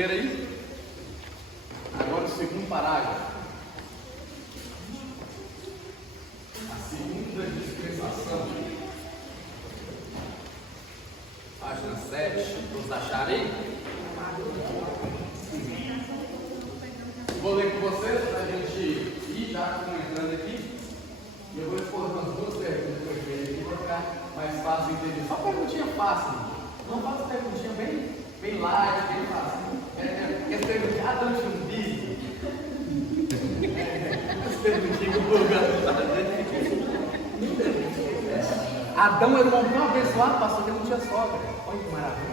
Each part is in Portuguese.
primeira aí. Agora o segundo parágrafo. A segunda dispensação. Página 7. Todos acharam aí? Vou ler com vocês para a gente ir já comentando aqui. E eu vou responder umas duas perguntas que eu fiz aqui para ficar mais fácil de entender. Só perguntinha fácil. Não faça perguntinha bem light, bem fácil. Essa perguntinha, Adão tinha um bico. Essa perguntinha que eu vou Adão era um homem tão abençoado, pastor, que não tinha sogra. Olha que maravilha.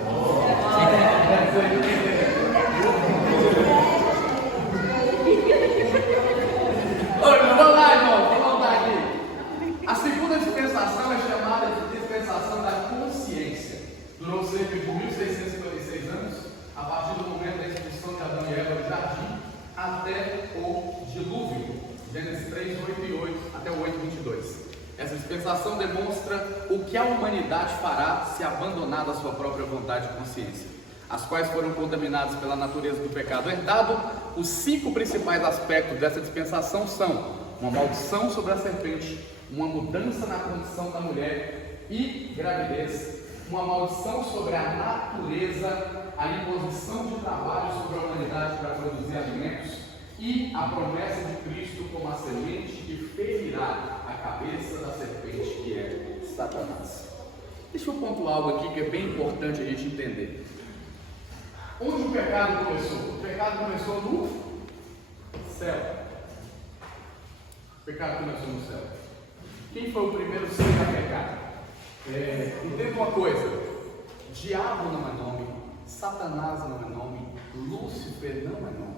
Oi, vamos lá, irmão, vamos voltar aqui. A segunda dispensação é chamada de dispensação da consciência. Durou cerca de 1656 anos, a partir do momento da expulsão de Adão e Eva do jardim, até o dilúvio. Gênesis 3, 8 e 8, até o 8, 22. Essa dispensação demonstra o que a humanidade fará se abandonar da sua própria vontade e consciência, as quais foram contaminadas pela natureza do pecado herdado. Os 5 principais aspectos dessa dispensação são uma maldição sobre a serpente, uma mudança na condição da mulher e gravidez, uma maldição sobre a natureza, a imposição de trabalho sobre a humanidade para produzir alimentos e a promessa de Cristo como a semente que ferirá a cabeça da serpente, que é Satanás. Deixa eu pontuar algo aqui que é bem importante a gente entender. Onde o pecado começou? O pecado começou no céu. O pecado começou no céu. Quem foi o primeiro ser a pecar? Entenda uma coisa: diabo não é nome, Satanás não é nome, Lúcifer não é nome.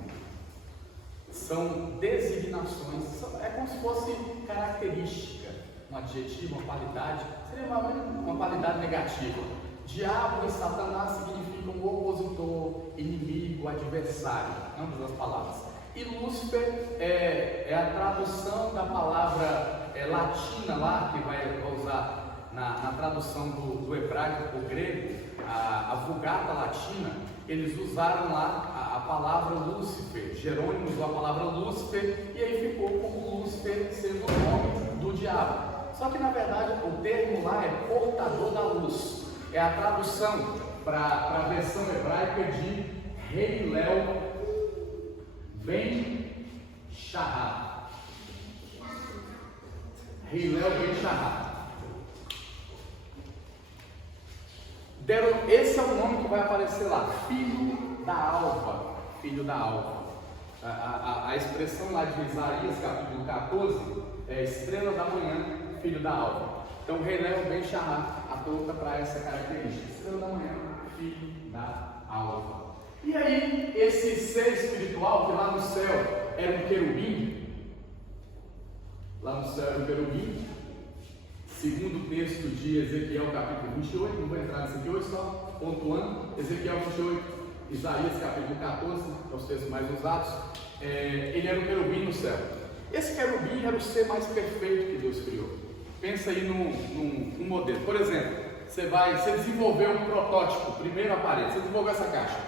São designações, é como se fosse característica, um adjetivo, uma qualidade, seria uma qualidade negativa. Diabo e Satanás significam opositor, inimigo, adversário, ambas as palavras. E Lúcifer é a tradução da palavra latina lá, que vai usar na tradução do hebraico para o grego, a Vulgata latina. Eles usaram lá a palavra Lúcifer. Jerônimo usou a palavra Lúcifer e aí ficou como Lúcifer sendo o nome do diabo. Só que na verdade o termo lá é portador da luz. É a tradução para a versão hebraica de Heilel Ben Shahar. Heilel Ben Shahar. Esse é o nome que vai aparecer lá, filho da alva, filho da alva. A expressão lá de Isaías capítulo 14 é estrela da manhã, filho da alva. Então Heilel Ben Shahar aponta para essa característica, estrela da manhã, filho da alva. E aí, esse ser espiritual que lá no céu era um querubim, segundo o texto de Ezequiel capítulo 28, não vou entrar nesse aqui hoje, só pontuando, Ezequiel 28, Isaías capítulo 14, é os textos mais usados, ele era um querubim no céu. Esse querubim era o ser mais perfeito que Deus criou. Pensa aí num modelo. Por exemplo, você desenvolveu um protótipo, primeiro aparelho, você desenvolveu essa caixa.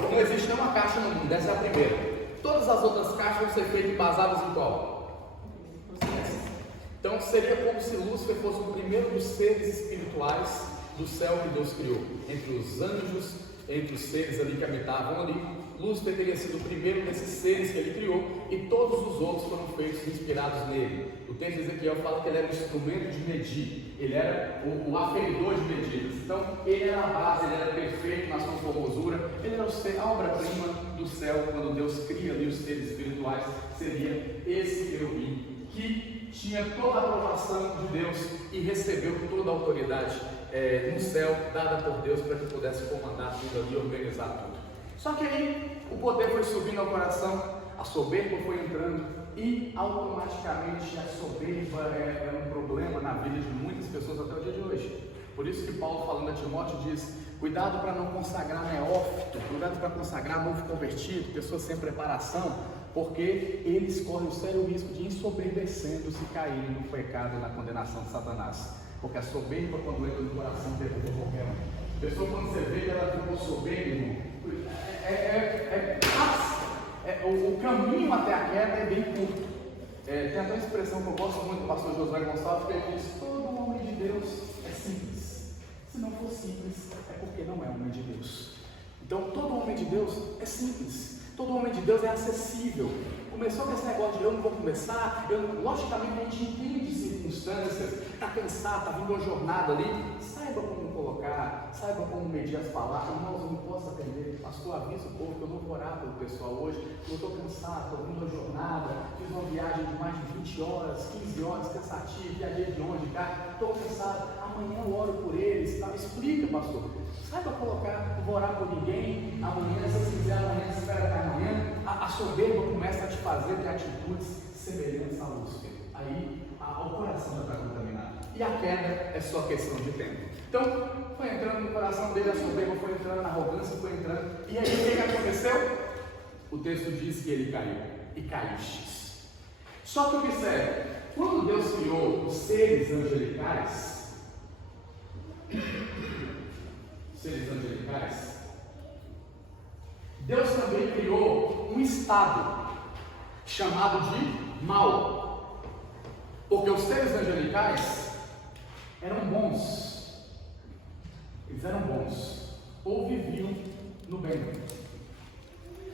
Não existe nenhuma caixa no mundo, essa é a primeira. Todas as outras caixas vão ser feitas baseadas em qual? Então seria como se Lúcifer fosse o primeiro dos seres espirituais do céu que Deus criou. Entre os anjos, entre os seres ali que habitavam ali, Lúcifer teria sido o primeiro desses seres que ele criou, e todos os outros foram feitos inspirados nele. O texto de Ezequiel fala que ele era um instrumento de medir, ele era o aferidor de medidas. Então ele era a base, ele era perfeito na sua formosura, ele era a obra-prima do céu. Quando Deus cria ali os seres espirituais, seria esse querubim que tinha toda a aprovação de Deus e recebeu toda a autoridade no céu, dada por Deus, para que pudesse comandar tudo ali e organizar tudo. Só que aí o poder foi subindo ao coração, a soberba foi entrando e automaticamente a soberba é um problema na vida de muitas pessoas até o dia de hoje. Por isso que Paulo, falando a Timóteo, diz: cuidado para não consagrar neófito, cuidado para consagrar novo convertido, pessoas sem preparação, porque eles correm o sério risco de, ensoberbecendo-se, caírem no pecado e na condenação de Satanás. Porque a soberba, quando entra no coração, derruba qualquer um. A pessoa, quando você vê que ela ficou soberba, O caminho até a queda é bem curto. Tem até uma expressão que eu gosto muito do pastor Josué Gonçalves, que ele diz: todo homem de Deus é simples. Se não for simples, é porque não é homem de Deus. Então, todo homem de Deus é simples. Todo homem de Deus é acessível. Começou com esse negócio de eu não vou começar, logicamente a gente entende circunstâncias, está cansado, está vindo uma jornada ali, saiba como colocar, saiba como medir as palavras. Irmãos, eu não posso atender, pastor, avisa o povo que eu não vou orar pelo pessoal hoje, eu estou cansado, estou vindo uma jornada, fiz uma viagem de mais de 20 horas, 15 horas, cansativo, viajei de onde cá, estou cansado, amanhã eu oro por eles, tá? Explica, pastor, saiba colocar, não vou orar por ninguém, amanhã, se você quiser amanhã, espera até amanhã, a soberba começa a te fazer ter atitudes semelhantes a Lúcifer. Aí o coração já está contaminado. E a queda é só questão de tempo. Então, foi entrando no coração dele, a soberba foi entrando, a arrogância foi entrando. E aí, o que aconteceu? O texto diz que ele caiu. E caíste. Só que observe, quando Deus criou os seres angelicais, Deus também criou um estado chamado de mal, porque os seres angelicais eram bons, eles eram bons, ou viviam no bem.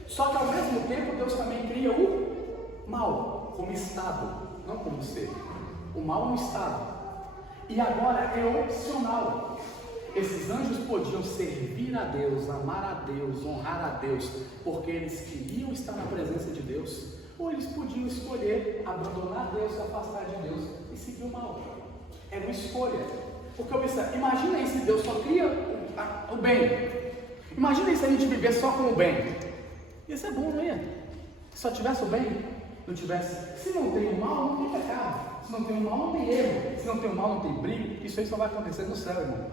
Só que ao mesmo tempo Deus também cria o mal como estado, não como ser. O mal é um estado, e agora é opcional. Esses anjos podiam servir a Deus, amar a Deus, honrar a Deus, porque eles queriam estar na presença de Deus, ou eles podiam escolher abandonar Deus, se afastar de Deus e seguir o mal. Era uma escolha. Porque observe, imagina aí se Deus só cria o bem. Imagina aí se a gente viver só com o bem. Ia ser bom, não ia? Se só tivesse o bem, não tivesse. Se não tem o mal, não tem pecado. Se não tem o mal, não tem erro. Se não tem o mal, não tem briga. Isso aí só vai acontecer no céu, irmão.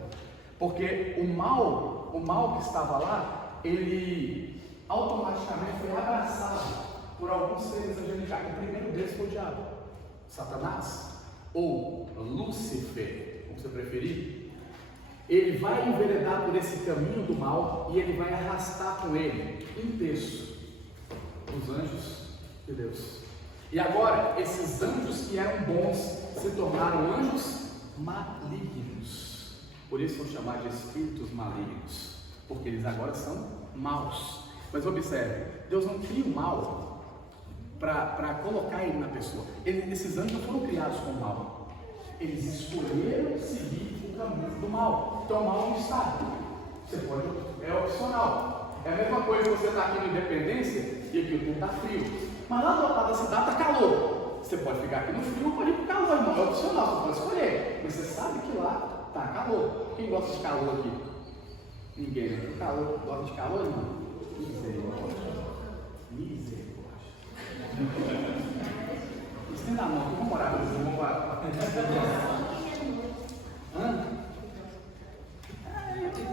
Porque o mal que estava lá, ele automaticamente foi abraçado por alguns seres angelicais. O primeiro deles foi o diabo, Satanás, ou Lúcifer, como você preferir. Ele vai enveredar por esse caminho do mal e ele vai arrastar com ele um terço dos anjos de Deus. E agora, esses anjos que eram bons se tornaram anjos malignos. Por isso vão chamar de espíritos malignos, porque eles agora são maus. Mas observe, Deus não cria o mal para colocar ele na pessoa. Esses anjos não foram criados com o mal. Eles escolheram seguir o caminho do mal. Então o mal é um estado. É opcional. É a mesma coisa que você está aqui na Independência e aqui o tempo está frio. Mas lá do outro lado da cidade está calor. Você pode ficar aqui no frio ou pode ir para o calor, irmão. É opcional, você pode escolher. Mas você sabe que lá tá calor. Quem gosta de calor aqui? Ninguém, né? Calor, gosta de calor, irmão? Misericórdia. Estenda a mão, vamos morar com vocês, vamos morar. Hã?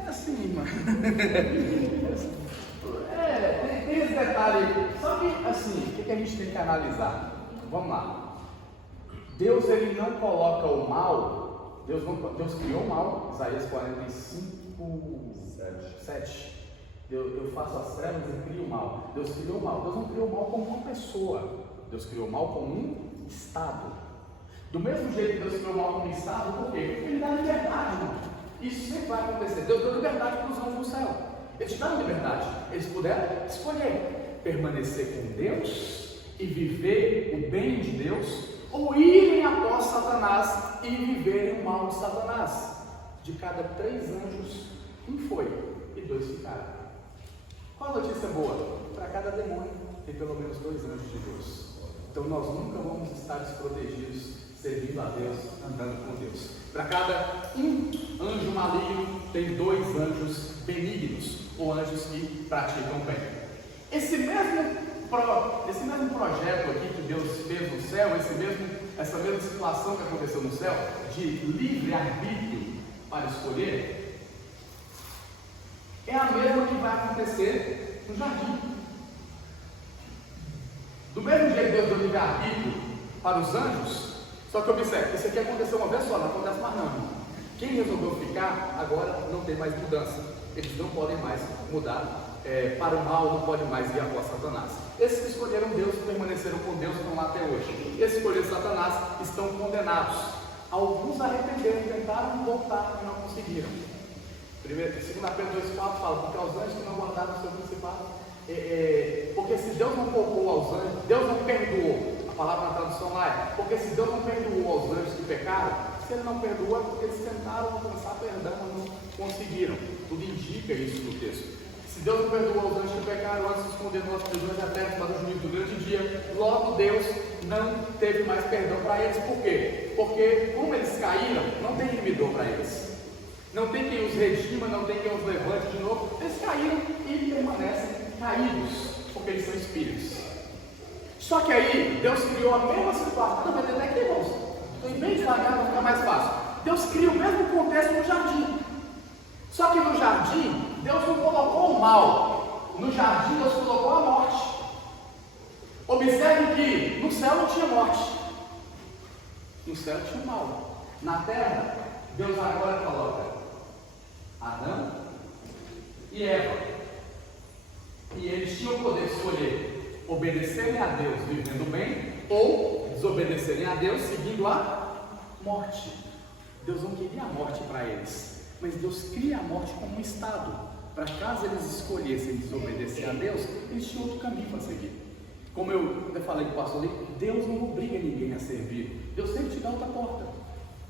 Assim, mano. Tem esse detalhe aí. Só que, assim, o que a gente tem que analisar? Vamos lá. Deus, ele não coloca o mal. Deus criou o mal, Isaías 45, 7. Eu faço as trevas e crio o mal. Deus criou o mal. Deus não criou o mal como uma pessoa. Deus criou o mal como um estado. Do mesmo jeito que Deus criou o mal como um estado, por quê? Porque Ele dá liberdade, irmão. Isso sempre vai acontecer. Deus deu liberdade para os anjos no céu. Eles te dão liberdade. Eles puderam escolher permanecer com Deus e viver o bem de Deus, ou irem após Satanás e viverem o mal de Satanás. De cada 3 anjos, um foi e 2 ficaram. Qual a notícia boa? Para cada demônio tem pelo menos 2 anjos de Deus. Então nós nunca vamos estar desprotegidos, servindo a Deus, andando com Deus. Para cada anjo maligno tem 2 anjos benignos, ou anjos que praticam bem. Esse mesmo projeto aqui que Deus fez no céu, essa mesma situação que aconteceu no céu, de livre-arbítrio para escolher, é a mesma que vai acontecer no jardim. Do mesmo jeito que Deus deu livre-arbítrio para os anjos, só que observe, isso aqui aconteceu uma vez só, não acontece mais não. Quem resolveu ficar, agora não tem mais mudança. Eles não podem mais mudar para o mal, não pode mais ir após Satanás. Esses que escolheram Deus, permaneceram com Deus, estão lá até hoje. Esses que escolheram Satanás estão condenados. Alguns arrependeram, tentaram voltar e não conseguiram. 2 Pedro 2,4 fala, porque aos anjos que não guardaram o seu principado, porque se Deus não poupou aos anjos, Deus não perdoou, a palavra na tradução lá é, porque se Deus não perdoou aos anjos que pecaram, se Ele não perdoa é porque eles tentaram alcançar perdão, mas não conseguiram. Tudo indica isso no texto. Se Deus não perdoou aos anjos que pecaram, antes de esconder nas prisões eternas para o juízo do grande dia, logo Deus não teve mais perdão para eles. Por quê? Porque como eles caíram, não tem remidor para eles. Não tem quem os redima, não tem quem os levante de novo. Eles caíram e permanecem caídos, porque eles são espíritos. Só que aí, Deus criou a mesma situação. Vai entender aqui, irmãos? Estou bem devagar, vai ficar mais fácil. Deus cria o mesmo contexto no jardim. Só que no jardim, Deus não colocou o mal. No jardim, Deus colocou a morte. Observe que no céu não tinha morte. No céu tinha o mal. Na terra, Deus agora coloca Adão e Eva. E eles tinham o poder de escolher obedecerem a Deus vivendo bem ou desobedecerem a Deus seguindo a morte. Deus não queria a morte para eles, mas Deus cria a morte como um estado, para caso eles escolhessem desobedecer a Deus, eles tinham outro caminho para seguir. Como eu até falei com o pastor ali, Deus não obriga ninguém a servir, Deus sempre te dá outra porta.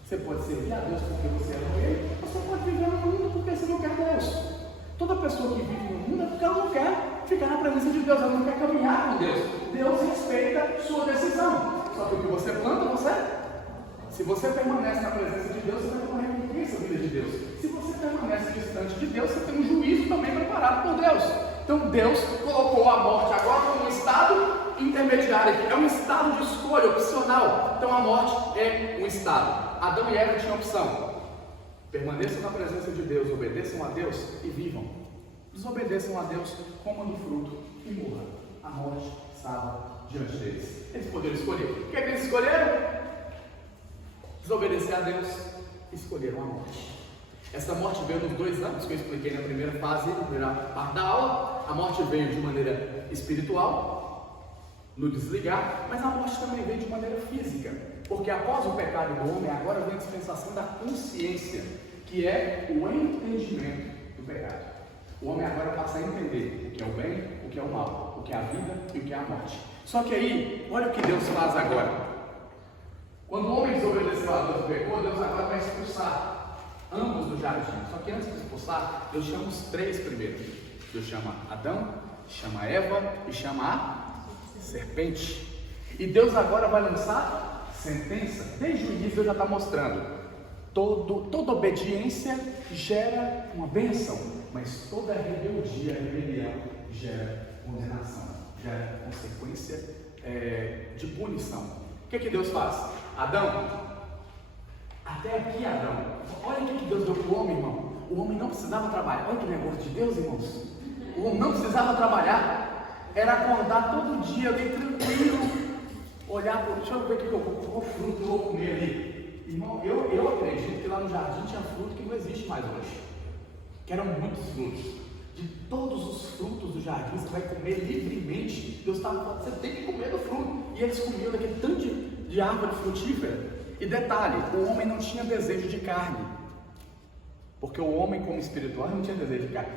Você pode servir a Deus porque você ama Ele, ou você pode viver no mundo porque você não quer Deus. Toda pessoa que vive no mundo é porque ela não quer ficar na presença de Deus, ela não quer caminhar com Deus. Deus respeita sua decisão. Só que o que você planta, se você permanece na presença de Deus, você vai ter uma recompensa da vida de Deus. Se você permanece distante de Deus, você tem um juízo também preparado por Deus. Então Deus colocou a morte agora como um estado intermediário, é um estado de escolha opcional. Então a morte é um estado. Adão e Eva tinham opção: permaneçam na presença de Deus, obedeçam a Deus e vivam. Desobedeçam a Deus, comam do fruto e morram. A morte estava diante deles. Eles poderiam escolher. O que é que eles escolheram? Desobedecer a Deus. Escolheram a morte. Essa morte veio nos 2 anos que eu expliquei na primeira fase, na primeira parte da aula. A morte veio de maneira espiritual, no desligar, mas a morte também veio de maneira física, porque após o pecado do homem, agora vem a dispensação da consciência, que é o entendimento do pecado. O homem agora passa a entender o que é o bem, o que é o mal, o que é a vida e o que é a morte. Só que aí, olha o que Deus faz agora. Quando o homem desobedeceu a Deus e pecou, Deus agora vai expulsar ambos do jardim. Só que antes de expulsar, Deus chama os 3 primeiro. Deus chama Adão, chama Eva e chama a serpente. E Deus agora vai lançar sentença. Desde o início Deus já está mostrando: toda obediência gera uma bênção, mas toda rebeldia, rebelião gera condenação, gera consequência de punição. O que Deus faz? Adão, até aqui Adão, olha o que Deus deu para o homem, irmão. O homem não precisava trabalhar. Olha que negócio de Deus, irmãos. O homem não precisava trabalhar. Era acordar todo dia ali tranquilo, olhar para deixa eu ver o que eu vou, qual fruto eu vou comer ali. Irmão, eu acredito que lá no jardim tinha fruto que não existe mais hoje, que eram muitos frutos. De todos os frutos do jardim você vai comer livremente. Deus estava falando, você tem que comer do fruto. E eles comiam daquele tanto de árvore frutífera. E detalhe, o homem não tinha desejo de carne, porque o homem como espiritual não tinha desejo de carne.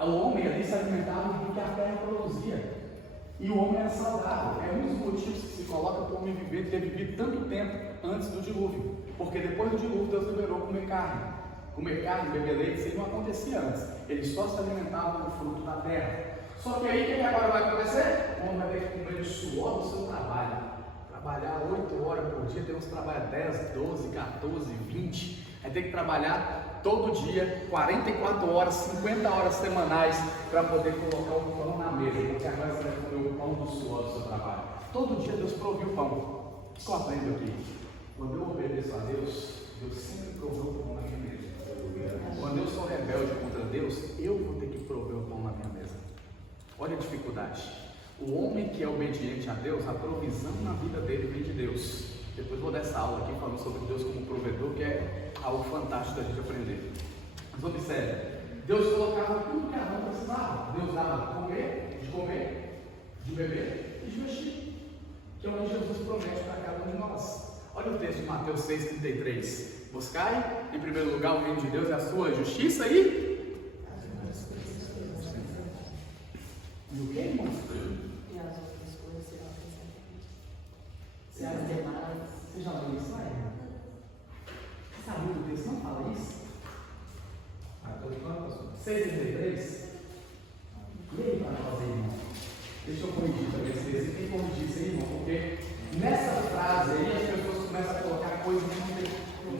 O homem ali se alimentava do que a terra produzia, e o homem era saudável. É um dos motivos que se coloca para o homem ter vivido tanto tempo antes do dilúvio, porque depois do dilúvio Deus liberou comer carne, beber leite. Isso não acontecia antes, ele só se alimentava do fruto da terra. Só que aí o que agora vai acontecer? O homem vai ter que comer o suor do seu trabalho. Trabalhar 8 horas por dia, tem uns que trabalham 10, 12, 14, 20. Aí tem que trabalhar todo dia, 44 horas, 50 horas semanais, para poder colocar o pão na mesa, porque agora você vai comer o pão do suor do seu trabalho. Todo dia Deus proviu o pão. O que eu aprendo aqui? Quando eu obedeço a Deus, Deus sempre proveu o pão na minha mesa. Quando eu sou rebelde contra Deus, eu vou ter que prover o pão na minha mesa. Olha a dificuldade. O homem que é obediente a Deus, a provisão na vida dele vem de Deus. Depois vou dar essa aula aqui falando sobre Deus como provedor, que é algo fantástico da gente aprender. Mas observe, Deus colocava tudo que Adão precisava. Deus dava de comer, de beber e de vestir. Que é onde Jesus promete para cada um de nós. Olha o texto de Mateus 6,33. Buscai em primeiro lugar o reino de Deus e a sua justiça e o que, irmãos? E as outras coisas serão acrescentadas. Se as demais. Você já leu isso aí? Você sabe que o texto não fala isso? 6,33. E aí, para fazer, irmão? Deixa eu corrigir também. Você tem que corrigir isso aí, irmão, porque nessa frase aí as pessoas começam a colocar coisas que não tem.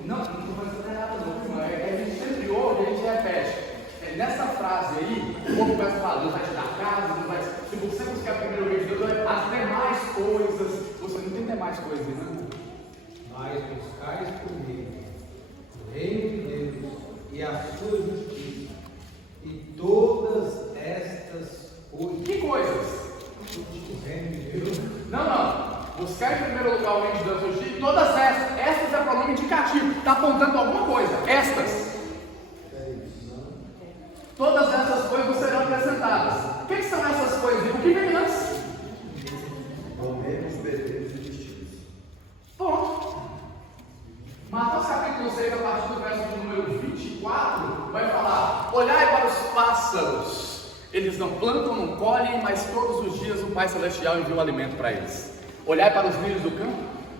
Não vai ser nada, não, irmão. A gente sempre ouve e a gente repete. Nessa frase aí, o povo começa a falar: Deus vai te dar casa, Deus vai. Se você buscar primeiro o reino de Deus, as demais coisas. Você não tem demais coisas, não? Mas buscais primeiro o reino de Deus e a sua justiça, e todas estas coisas. Que coisas? O reino de Deus. Não. Buscar em primeiro lugar o reino de Deus e a justiça, e todas estas. Estas é pronome indicativo. Está apontando alguma coisa. Estas. Todas essas coisas serão acrescentadas. O que são essas coisas? O que vem antes? Comemos, bebemos e vestimos. Ponto. Mateus capítulo 6, a partir do verso de número 24, vai falar: olhai para os pássaros. Eles não plantam, não colhem, mas todos os dias o Pai Celestial envia o alimento para eles. Olhai para os lírios do campo.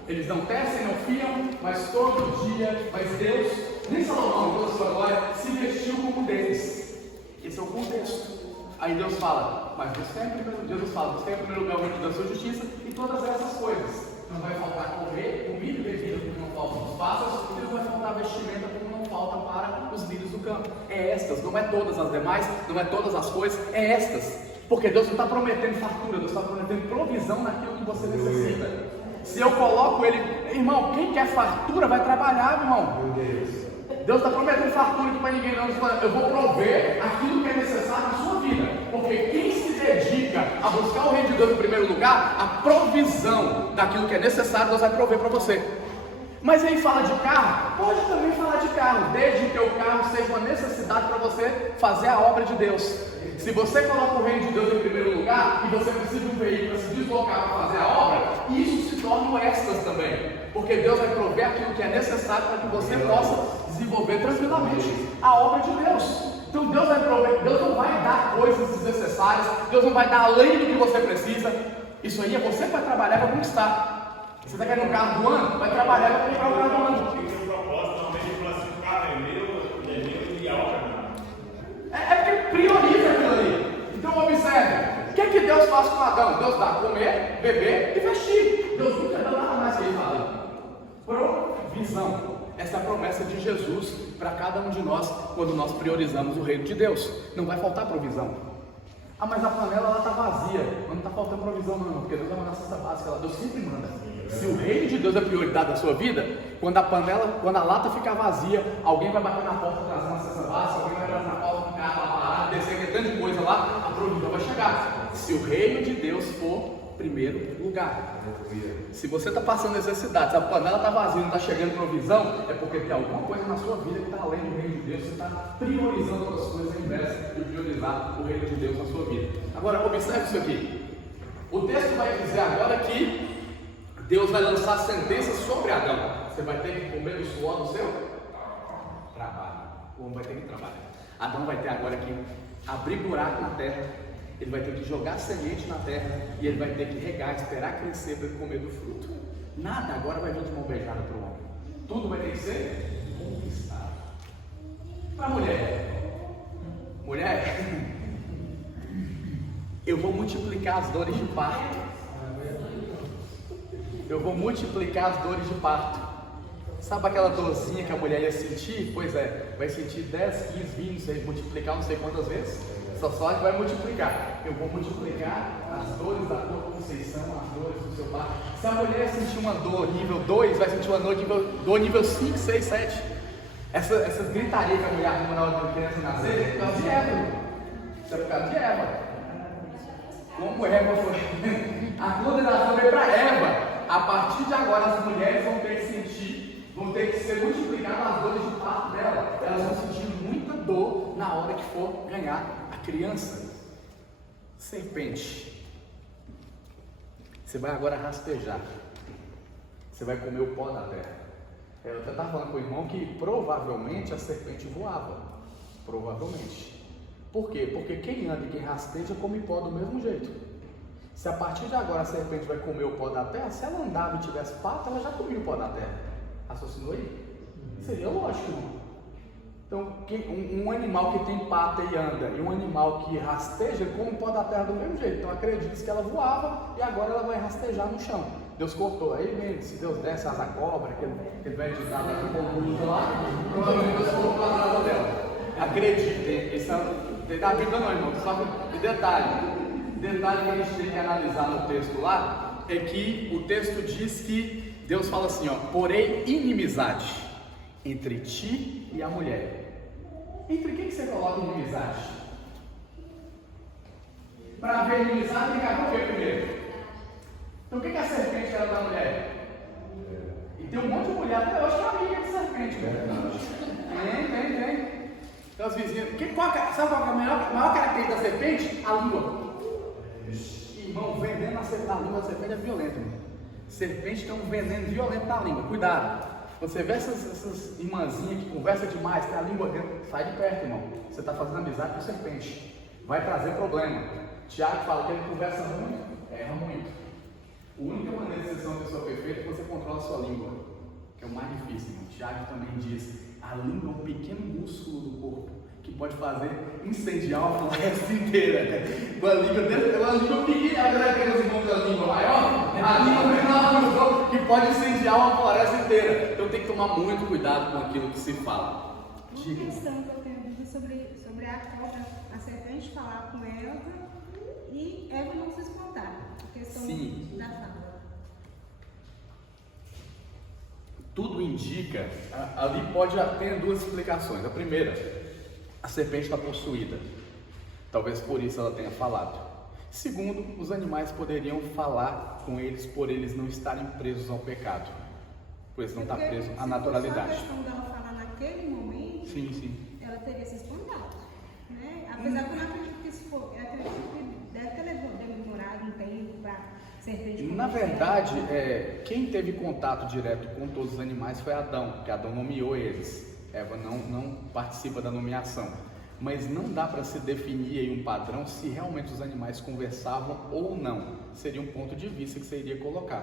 Eles não tecem, não fiam, mas todo dia, mas Deus, nem Salomão, toda a sua glória, se vestiu como deles. Esse é o contexto. Aí Deus fala: mas buscar em primeiro lugar o reino da sua justiça e todas essas coisas. Não vai faltar comer, comida e bebida como não falta os pássaros, e não vai faltar vestimenta como não falta para os lírios do campo. É estas, não é todas as demais, não é todas as coisas, é estas. Porque Deus não está prometendo fartura, Deus está prometendo provisão naquilo que você necessita. Se eu coloco ele, irmão, quem quer fartura vai trabalhar, irmão. Meu Deus. Deus está prometendo fartura aqui para ninguém não. Eu vou prover aquilo que é necessário na sua vida. Porque quem se dedica a buscar o reino de Deus em primeiro lugar, a provisão daquilo que é necessário, Deus vai prover para você. Mas aí fala de carro? Pode também falar de carro, desde que o carro seja uma necessidade para você fazer a obra de Deus. Se você coloca o reino de Deus em primeiro lugar e você precisa de um veículo para se deslocar para fazer a obra, isso se torna extras também. Porque Deus vai prover aquilo que é necessário para que você possa desenvolver tranquilamente a obra de Deus. Então Deus vai prover, Deus não vai dar coisas desnecessárias, Deus não vai dar além do que você precisa. Isso aí é você que vai trabalhar para conquistar. Você está querendo um carro do ano? Vai trabalhar para comprar o carro do ano. Tem que ter um propósito, normalmente classificar é meu e a obra. É porque prioriza aquilo ali. Então observe, o que é que Deus faz com Adão? Deus dá comer, beber e vestir. Deus nunca dá nada mais que ele fala. Provisão. Essa é a promessa de Jesus para cada um de nós quando nós priorizamos o reino de Deus. Não vai faltar provisão. Ah, mas a panela está vazia, mas não está faltando provisão não, porque Deus é uma cesta básica, Deus sempre manda. Se o reino de Deus é prioridade da sua vida, quando a lata ficar vazia, alguém vai bater na porta trazer uma cesta básica, alguém vai trazer na porta do carro lá parado, descer tanta coisa lá, a provisão vai chegar. Se o reino de Deus for primeiro lugar. Se você está passando necessidade, se a panela está vazia e não está chegando provisão, é porque tem alguma coisa na sua vida que está além do reino de Deus. Você está priorizando outras coisas ao invés de priorizar o reino de Deus na sua vida. Agora, observe isso aqui. O texto vai dizer agora que Deus vai lançar sentenças sobre Adão. Você vai ter que comer do suor do seu trabalho. O homem vai ter que trabalhar. Adão vai ter agora que abrir buraco na terra. Ele vai ter que jogar semente na terra e ele vai ter que regar, esperar crescer para ele comer do fruto. Nada agora vai vir de mão beijada para o homem. Tudo vai ter que ser conquistado. Para a mulher, eu vou multiplicar as dores de parto. Eu vou multiplicar as dores de parto. Sabe aquela dorzinha que a mulher ia sentir? Pois é, vai sentir 10, 15, 20, não sei, multiplicar não sei quantas vezes. Só vai multiplicar. Eu vou multiplicar as dores da tua conceição, as dores do seu parto. Se a mulher sentir uma dor nível 2, vai sentir uma dor nível 5, 6, 7. Essas gritarias que a mulher arruma na hora da criança nascer, é por causa de Eva. Isso é por causa de Eva. Como Eva foi? A condenação veio para Eva. A partir de agora, as mulheres vão ter que sentir, vão ter que ser multiplicadas as dores de parto dela. Elas vão sentir muita dor na hora que for ganhar a criança. Serpente. Você vai agora rastejar. Você vai comer o pó da terra. Eu até estava falando com o irmão que provavelmente a serpente voava. Provavelmente. Por quê? Porque quem anda e quem rasteja come pó do mesmo jeito. Se a partir de agora a serpente vai comer o pó da terra, se ela andava e tivesse pata, ela já comia o pó da terra. Raciocinou aí? Seria lógico, irmão. Então, um animal que tem pata e anda e um animal que rasteja come o pó da terra do mesmo jeito. Então acredita que ela voava e agora ela vai rastejar no chão. Deus cortou. Aí vem, se Deus desse asa cobra, aquele velho ditado aqui com lá, provavelmente Deus cortou a asa dela. Acreditem, isso é da Bíblia não, irmão. Só que detalhe que a gente tem que analisar no texto lá é que o texto diz que Deus fala assim, ó, porém inimizade entre ti e a mulher. Entre quem que você coloca inimizade? Para haver inimizade tem que haver o que primeiro? Então o que a serpente era da mulher? E tem um monte de mulher até hoje que é amiga de serpente, né? Tem. Então as vizinhas. Sabe qual é a maior característica da serpente? A língua. Irmão, o veneno na língua da serpente é violento, irmão. Serpente tem um veneno violento na língua. Cuidado. Você vê essas irmãzinhas que conversam demais, tem a língua dentro, sai de perto, irmão. Você está fazendo amizade com serpente. Vai trazer problema. Tiago fala que ele conversa muito, erra muito. A única maneira de ser uma pessoa perfeita é que você controla a sua língua, que é o mais difícil, irmão. Tiago também diz, a língua é um pequeno músculo do corpo que pode fazer incendiar uma floresta inteira. Uma língua pequena, aqueles irmãos da língua maior, a língua menor do corpo que pode incendiar uma floresta inteira. Então tem que tomar muito cuidado com aquilo que se fala. Uma questão que eu tenho dúvida sobre a cobra, a serpente falar com Eva e Eva não se espantar. A questão da fala. Tudo indica, ali pode ter duas explicações. A primeira, a serpente está possuída. Talvez por isso ela tenha falado. Segundo, os animais poderiam falar com eles por eles não estarem presos ao pecado. Por eles não estar presos à naturalidade. Se a questão dela falar naquele momento, sim. Ela teria se espantado. Né? Apesar que eu não acredito que isso for. Eu acredito que deve ter demorado um tempo para serpente. Na verdade, quem teve contato direto com todos os animais foi Adão, porque Adão nomeou eles. Eva não participa da nomeação. Mas não dá para se definir aí um padrão se realmente os animais conversavam ou não. Seria um ponto de vista que você iria colocar.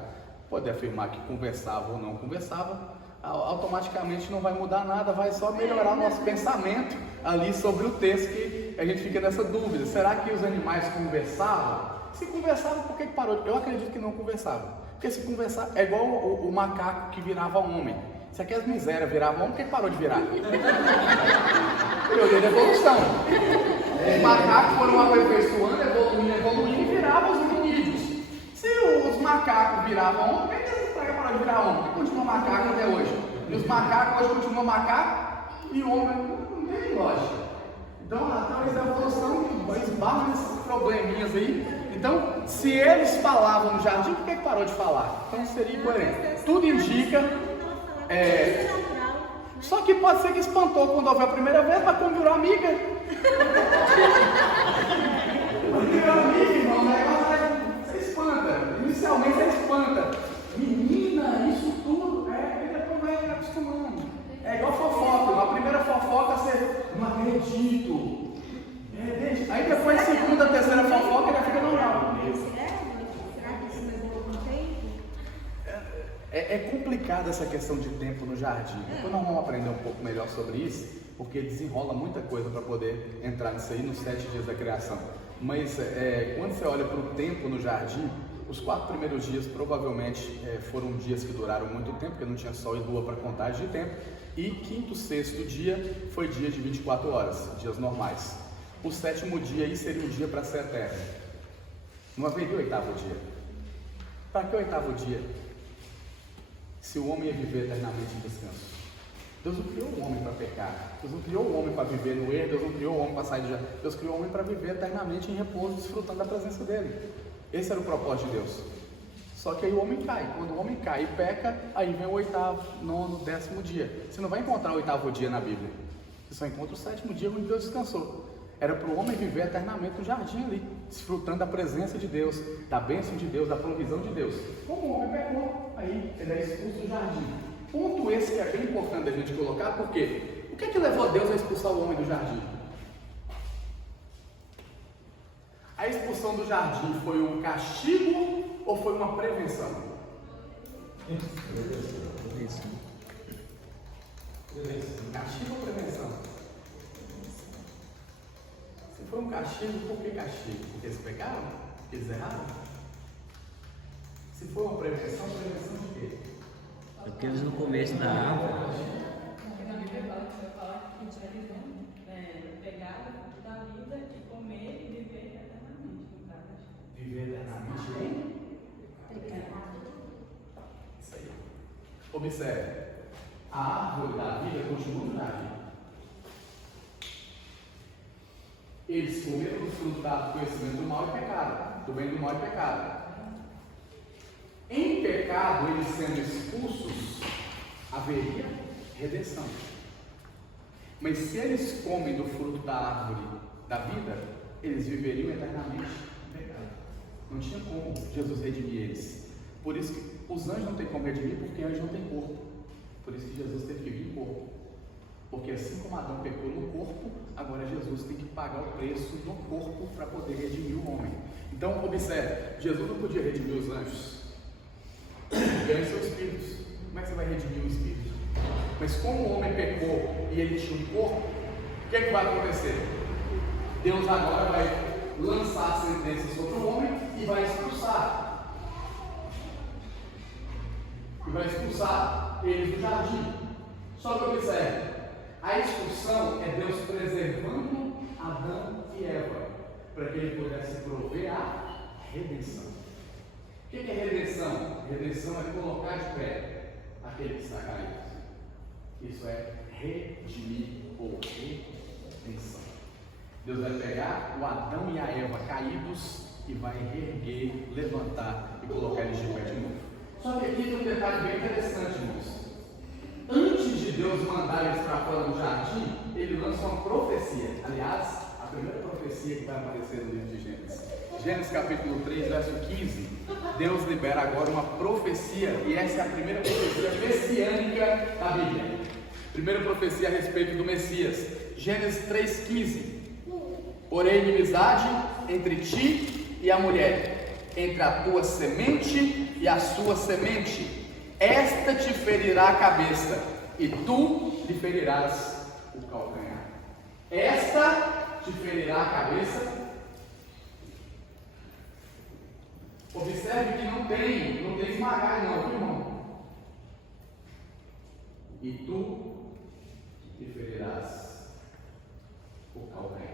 Pode afirmar que conversava ou não conversava, automaticamente não vai mudar nada, vai só melhorar o nosso pensamento ali sobre o texto, que a gente fica nessa dúvida. Será que os animais conversavam? Se conversavam, por que parou? Eu acredito que não conversavam. Porque se conversar, é igual o macaco que virava homem. Se aquelas misérias viravam homem, por que parou de virar? Teoria da evolução. Os macacos foram aperfeiçoando, evoluindo e viravam os hominídeos. Se os macacos viravam homem, por que essa praga parou de virar homem? Por que continua macaco até hoje? E os macacos hoje continuam macaco e homem não tem lógica. Então, através da evolução, esbarram nesses probleminhas aí. Então, se eles falavam no jardim, por que parou de falar? Então seria incoerente. Tudo indica. Só que pode ser que espantou quando houve a primeira vez, mas quando virou amiga. Quando virou amiga, irmão, o negócio você espanta. Inicialmente você espanta. Menina, isso tudo. E depois vai acostumando. É igual fofoca. Na primeira fofoca você não acredito. Aí depois, segunda, terceira fofoca, já fica normal. Será que isso levou algum tempo? É complicada essa questão de tempo no jardim. Depois nós vamos aprender um pouco melhor sobre isso, porque desenrola muita coisa para poder entrar nisso aí nos 7 dias da criação. Mas quando você olha para o tempo no jardim, os 4 primeiros dias provavelmente foram dias que duraram muito tempo, porque não tinha sol e lua para contagem de tempo. E quinto, sexto dia foi dia de 24 horas, dias normais. O 7º dia aí seria um dia para ser eterno. Não haveria o 8º dia. Para que o 8º dia? Se o homem ia viver eternamente em descanso. Deus não criou o homem para pecar. Deus não criou o homem para viver no erro. Deus não criou o homem para sair do jardim. Deus criou o homem para viver eternamente em repouso, desfrutando da presença dele. Esse era o propósito de Deus. Só que aí o homem cai. Quando o homem cai e peca, aí vem o 8º, 9º, 10º dia. Você não vai encontrar o 8º dia na Bíblia. Você só encontra o 7º dia onde Deus descansou. era para o homem viver eternamente no jardim ali, desfrutando da presença de Deus, da bênção de Deus, da provisão de Deus. Como o homem pecou, aí ele é expulso do jardim. Ponto esse que é bem importante a gente colocar, porque o que é que levou Deus a expulsar o homem do jardim? A expulsão do jardim foi um castigo ou foi uma prevenção? Castigo ou prevenção? Se foi um castigo, por que castigo? Porque eles pecaram? Porque eles erraram? Se foi uma prevenção de quê? Porque eles no começo da árvore. Na Bíblia fala que vai falar que eles vão pegar da vida e comer e viver eternamente. Viver eternamente em pecado. Isso aí. Observe. A árvore da vida continua no jardim. Eles comeram do fruto do conhecimento do mal e pecaram. Do bem e do mal e pecaram. Em pecado, eles sendo expulsos, haveria redenção. Mas se eles comem do fruto da árvore da vida, eles viveriam eternamente em pecado. Não tinha como Jesus redimir eles. Por isso que os anjos não têm como redimir, porque anjo não tem corpo. Por isso que Jesus teve que vir em corpo. Porque assim como Adão pecou no corpo, agora Jesus tem que pagar o preço no corpo para poder redimir o homem. Então, observe, Jesus não podia redimir os anjos. Ganhe seus espíritos. Como é que você vai redimir o espírito? Mas como o homem pecou e ele tinha um corpo, o que é que vai acontecer? Deus agora vai lançar a sentença sobre o homem e vai expulsar. E vai expulsar eles do jardim. Só que observe, a expulsão é Deus preservando Adão e Eva, para que ele pudesse prover a redenção. O que é redenção? Redenção é colocar de pé aquele que está caído. Isso é redimir ou redenção. Deus vai pegar o Adão e a Eva caídos e vai reerguer, levantar e colocar eles de pé de novo. Só que aqui tem um detalhe bem interessante, irmãos. Antes de Deus mandar eles para fora do jardim, ele lança uma profecia. Aliás, a primeira profecia que vai aparecer no livro de Gênesis. Gênesis capítulo 3, verso 15. Deus libera agora uma profecia, e essa é a primeira profecia messiânica da Bíblia. Primeira profecia a respeito do Messias. Gênesis 3,15. Porém, inimizade entre ti e a mulher, entre a tua semente e a sua semente. Esta te ferirá a cabeça, e tu lhe ferirás o calcanhar. Esta te ferirá a cabeça. Observe que não tem esmagar não, viu, irmão? E tu lhe ferirás o calcanhar.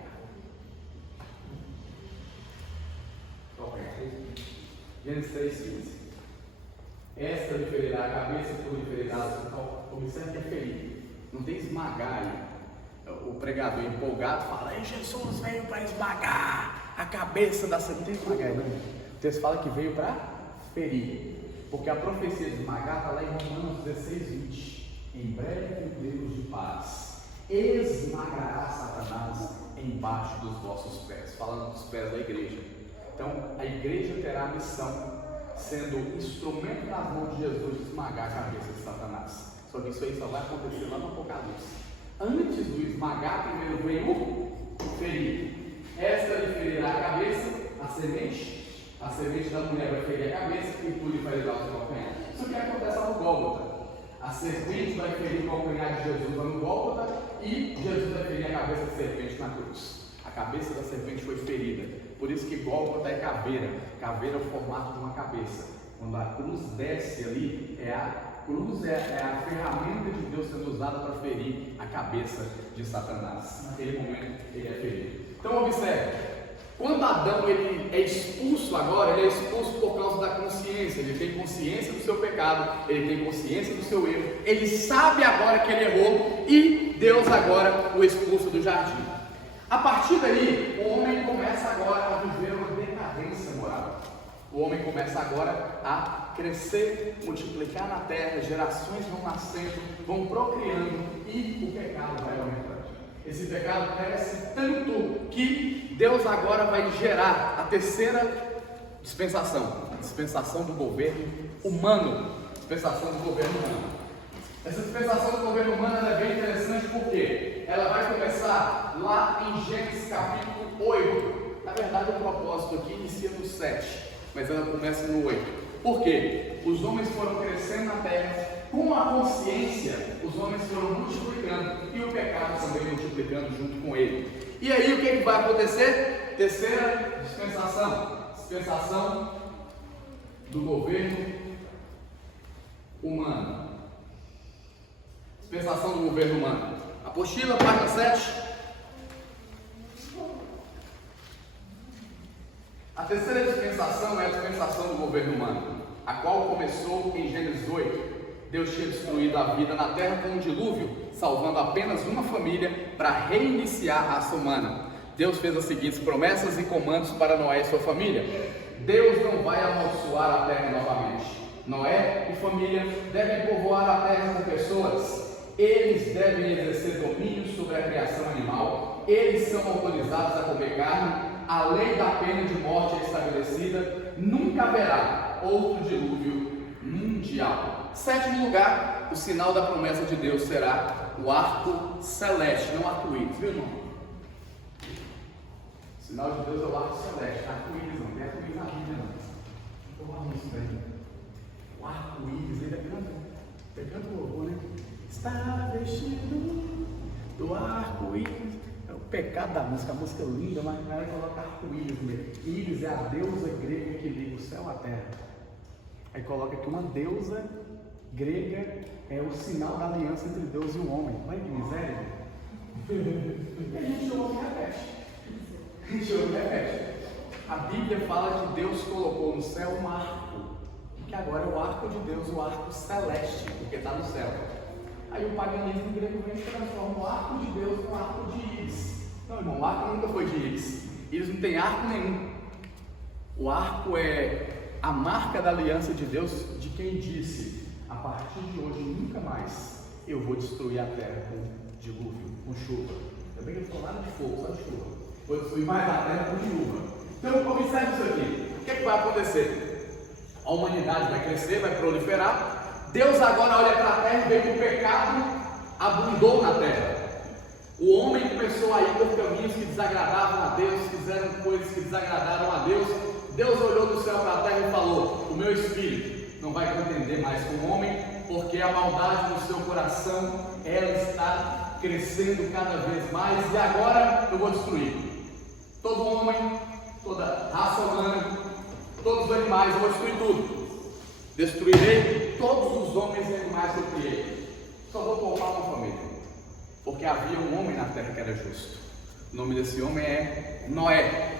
Gênesis 3,15. Esta lhe ferirá a cabeça, tu lhe ferirás o calcanhar. Observe que é ferir, não tem esmagar aí. O pregador empolgado fala: "Ei, Jesus veio para esmagar a cabeça da serpente." Não tem esmagar, não. O texto fala que veio para ferir, porque a profecia de esmagar está lá em Romanos 16:20. Em breve o Deus de paz esmagará Satanás embaixo dos vossos pés. Falando dos pés da igreja. Então a igreja terá a missão, sendo instrumento nas mãos de Jesus, de esmagar a cabeça de Satanás. Só que isso aí só vai acontecer lá no Apocalipse. Antes do esmagar, primeiro veio o ferir. Esta lhe ferirá a cabeça, a semente da mulher vai ferir a cabeça, e tu lhe ferirás o calcanhar. Isso que acontece lá no Gólgota. A serpente vai ferir o calcanhar de Jesus lá no Gólgota, e Jesus vai ferir a cabeça da serpente na cruz. A cabeça da serpente foi ferida. Por isso que Gólgota é caveira. Caveira é o formato de uma cabeça. Quando a cruz desce ali, a cruz é a ferramenta de Deus sendo usada para ferir a cabeça de Satanás. Naquele momento ele é ferido. Então observe, quando Adão ele é expulso agora, ele é expulso por causa da consciência. Ele tem consciência do seu pecado, ele tem consciência do seu erro, ele sabe agora que ele errou, e Deus agora o expulsa do jardim. A partir daí, o homem começa agora a viver uma decadência moral. O homem começa agora a crescer, multiplicar na terra, gerações vão nascendo, vão procriando, e o pecado vai aumentando. Esse pecado cresce tanto que Deus agora vai gerar a terceira dispensação, a dispensação do governo humano. Dispensação do governo humano. Essa dispensação do governo humano ela é bem interessante porque ela vai começar lá em Gênesis capítulo 8. Na verdade, o propósito aqui inicia no 7, mas ela começa no 8. Por quê? Os homens foram crescendo na terra, com a consciência, os homens foram multiplicando e o pecado também multiplicando junto com ele. E aí o que vai acontecer? Terceira dispensação. Dispensação do governo humano. Dispensação do governo humano. Apostila, página 7. A terceira dispensação é a dispensação do governo humano, a qual começou em Gênesis 8. Deus tinha destruído a vida na terra com um dilúvio, salvando apenas uma família para reiniciar a raça humana. Deus fez as seguintes promessas e comandos para Noé e sua família. Deus não vai amaldiçoar a terra novamente. Noé e família devem povoar a terra com pessoas. Eles devem exercer domínio sobre a criação animal. Eles são autorizados a comer carne. A lei da pena de morte é estabelecida. Nunca haverá outro dilúvio mundial. Sétimo lugar, o sinal da promessa de Deus será o arco celeste, não arco-íris, viu, irmão? O sinal de Deus é o arco celeste, arco-íris não, tem arco-íris na Bíblia não. Vamos isso bem. O arco-íris, ele é canto louvor, né? Está vestido do arco-íris. É o pecado da música, a música é linda, mas a galera coloca arco-íris mesmo. Íris é a deusa grega que liga o céu à terra. Aí coloca que uma deusa grega é o sinal da aliança entre Deus e o homem. Olha que miséria. E a gente ouve e repete. A Bíblia fala que Deus colocou no céu um arco, que agora é o arco de Deus, o arco celeste, porque está no céu. Aí o paganismo grego vem e transforma o arco de Deus num arco de íris. Não, irmão, o arco nunca foi de íris. Íris não tem arco nenhum. O arco é a marca da aliança de Deus, de quem disse: a partir de hoje nunca mais eu vou destruir a terra com dilúvio, com chuva. Também que não ficou nada de fogo, só de chuva. Vou destruir mais a terra com chuva. Então observe isso aqui. O que vai acontecer? A humanidade vai crescer, vai proliferar. Deus agora olha para a terra e vê que o pecado abundou na terra. O homem começou a ir por caminhos que desagradavam a Deus, fizeram coisas que desagradaram a Deus. Deus olhou do céu para a terra e falou: o meu espírito não vai contender mais com o homem, porque a maldade no seu coração, ela está crescendo cada vez mais, e agora eu vou destruir todo homem, toda raça humana, todos os animais, eu vou destruir tudo. Destruirei todos os homens e animais que eu criei. Só vou poupar uma família, porque havia um homem na terra que era justo. O nome desse homem é Noé.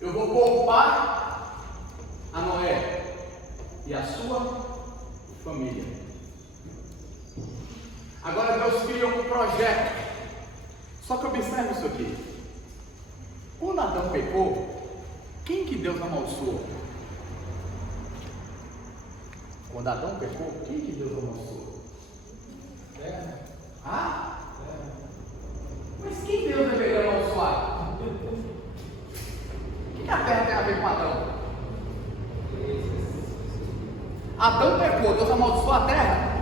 Eu vou poupar a Noé e a sua família. Agora Deus cria um projeto. Só que observe isso aqui. Quando Adão pecou, quem que Deus amaldiçoou? Quando Adão pecou, quem que Deus amaldiçoou? Terra. Ah? Mas quem Deus deveria amaldiçoar? O que a terra tem a ver com Adão? Adão pecou, Deus amaldiçoou a terra.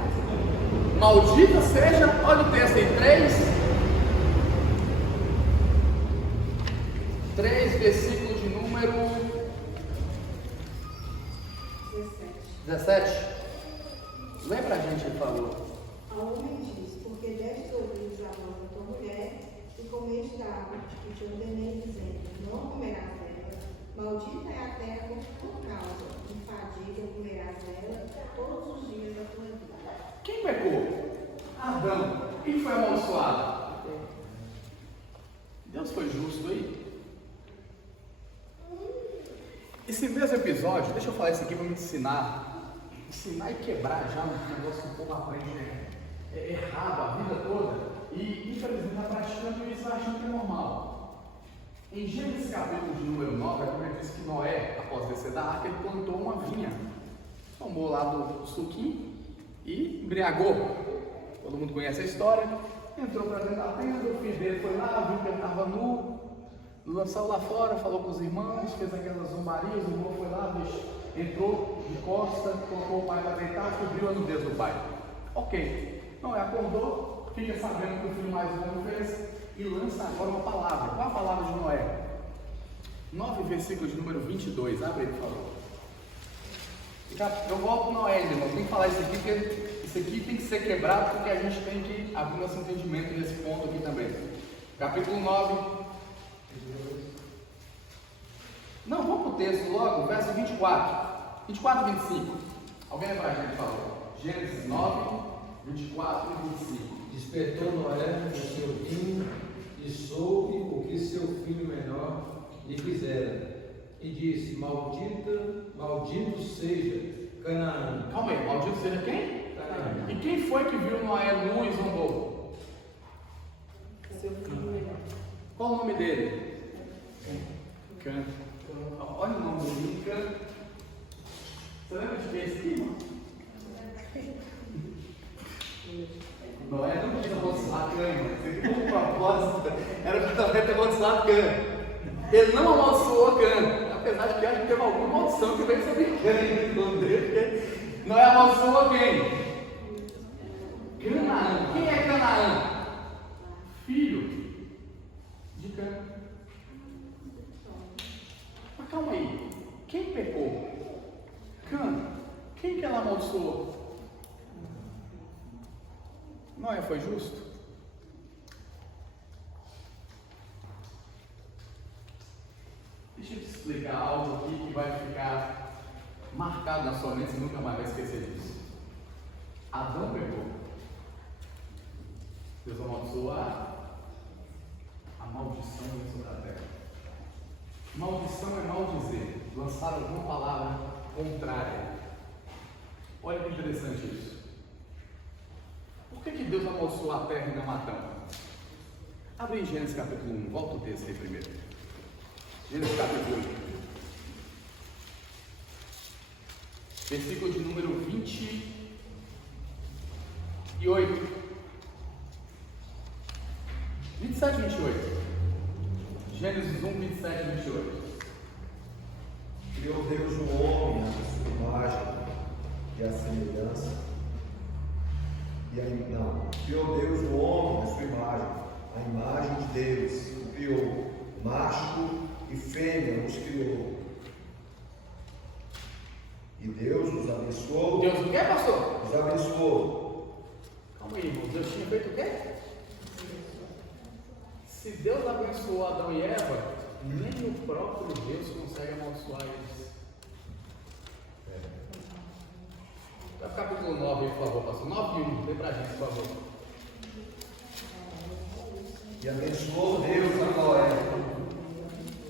Maldita seja, olha o texto aí, 3 versículos de número 17. Lê pra gente, ele falou. Ao homem diz: porque deste ouvidos a voz da tua mulher, e comeste da árvore que te ordenei, dizendo: não comerás dela. Maldita é a terra por causa, em fadiga comerás dela todos os dias da tua vida. Quem pecou? Adão. Quem foi amaldiçoado? Deus foi justo aí. Esse mesmo episódio, deixa eu falar isso aqui para me ensinar e quebrar já um negócio que o povo aprende errado a vida toda e infelizmente está praticando isso achando que é normal. Em Gênesis capítulo de número 9, a Bíblia diz que Noé, após descer da arca, ele plantou uma vinha, tomou lá do suquinho e embriagou. Todo mundo conhece a história. entrou para dentro da tenda, o filho dele foi lá, viu que ele estava nu, lançou lá fora, falou com os irmãos, fez aquelas zombarias, o irmão foi lá, entrou de costa, colocou o pai para deitar, cobriu a nudez do pai. Ok, Noé acordou, fica sabendo que o filho mais novo fez e lança agora uma palavra. Qual a palavra de Noé? 9 versículos de número 22, abre aí, por favor. Eu volto para Noé, irmão, tem que falar isso aqui, porque isso aqui tem que ser quebrado, porque a gente tem que abrir nosso entendimento nesse ponto aqui também. Capítulo 9. Não, vamos para o texto logo, verso 24. 24 e 25. Alguém lembra a gente, por favor? Gênesis 9, 24 e 25. Despertou Noé o seu vinho e soube o que seu filho menor lhe fizera. E disse: maldito seja Canaã. Calma aí, maldito seja quem? Canaã. E quem foi que viu Noé nu e zombou? Seu filho melhor. Qual o nome dele? Cã. Olha o nome dele, Cã. Você lembra de quem é esse aqui, irmão? Noé não tinha amaldiçoado Cã, irmão. Isso aqui foi um propósito. Era para também ter amaldiçoado Cã. Ele não amaldiçoou Cã. Apesar de que acho que teve alguma maldição que veio sobre Cã no nome dele, porque Noé amaldiçoou quem? Canaã. Quem é Canaã? Filho de Cã. Mas calma aí. Quem pecou? Cã. Quem que ela amaldiçoou? Noé foi justo? Deixa eu te explicar algo aqui que vai ficar marcado na sua mente e nunca mais vai esquecer disso. Adão pecou. Deus amaldiçoou a maldição veio sobre a terra. Maldição é maldizer, lançar alguma palavra contrária. Olha que interessante isso. Por que Deus amaldiçoou a terra e não Adão? Abre em Gênesis capítulo 1, volta o texto aí primeiro. Gênesis capítulo 1, versículo de número 28. 27 e 28. Gênesis 1, 27 e 28. Criou Deus o homem à sua imagem e à semelhança. Criou Deus o homem à sua imagem, a imagem de Deus o criou, macho e fêmea os criou. E Deus os abençoou. Deus o quê, pastor? Os abençoou. Calma aí, irmão. Deus tinha feito o quê? Se Deus abençoou Adão e Eva, nem o próprio Deus consegue amaldiçoar eles. Vai para o capítulo 9 aí, por favor, pastor. 9 e 1, dê pra gente, por favor. E abençoou Deus a Noé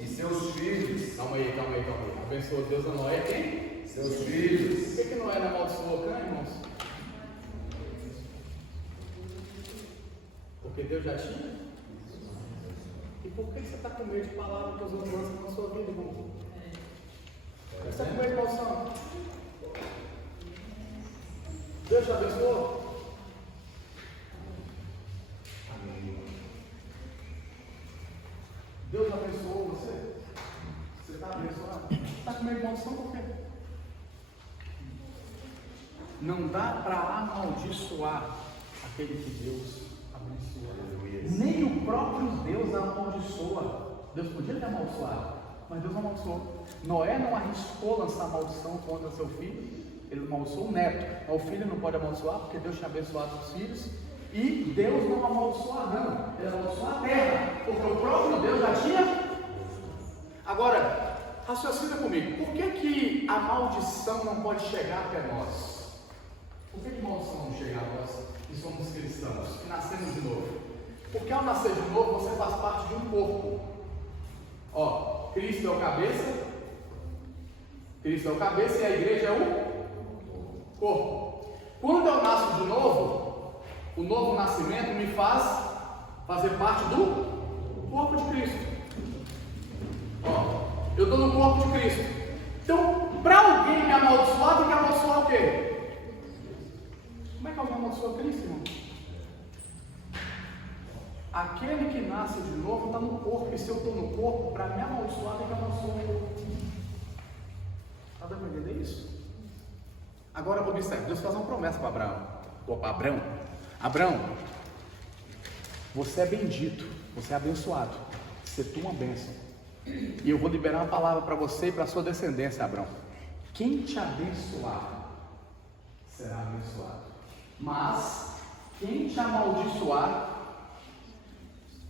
e seus filhos. Calma aí. Abençoou Deus a Noé quem? Seus filhos. Por que Noé não amaldiçoou Cã, irmãos? Porque Deus já tinha? E por que você está com medo de palavras que os outros lançam na sua vida, irmão? Você está com medo de maldição? Deus te abençoou? Deus abençoou você? Você está abençoado? Você está com medo de maldição por quê? Não dá para amaldiçoar aquele que Deus abençoa. Nem o próprio Deus amaldiçoa. Deus podia ter amaldiçoado, mas Deus amaldiçoou. Noé não arriscou lançar maldição contra seu filho. Ele amaldiçoou o neto. Mas o filho não pode amaldiçoar porque Deus tinha abençoado os filhos. E Deus não amaldiçoou Adão. Ele amaldiçoou a terra. Porque o próprio Deus já tinha. Agora, raciocina comigo. Por que a maldição não pode chegar até nós? Por que maldição não chega a nós que somos cristãos, que nascemos de novo? Porque ao nascer de novo você faz parte de um corpo. Ó, Cristo é o cabeça. Cristo é o cabeça e a igreja é o corpo. Quando eu nasço de novo, o novo nascimento me faz fazer parte do corpo de Cristo. Ó, eu estou no corpo de Cristo. Então, para alguém me amaldiçoar, tem que amaldiçoar o quê? Como é que alguém amaldiçoa Cristo, irmão? Aquele que nasce de novo está no corpo, e se eu estou no corpo, para me amaldiçoar, tem que amaldiçoar o corpo. Está dando para entender isso? Agora observe, Deus faz uma promessa para Abraão. Abraão, você é bendito, você é abençoado, você é uma bênção. E eu vou liberar uma palavra para você e para a sua descendência, Abraão. Quem te abençoar será abençoado, mas quem te amaldiçoar.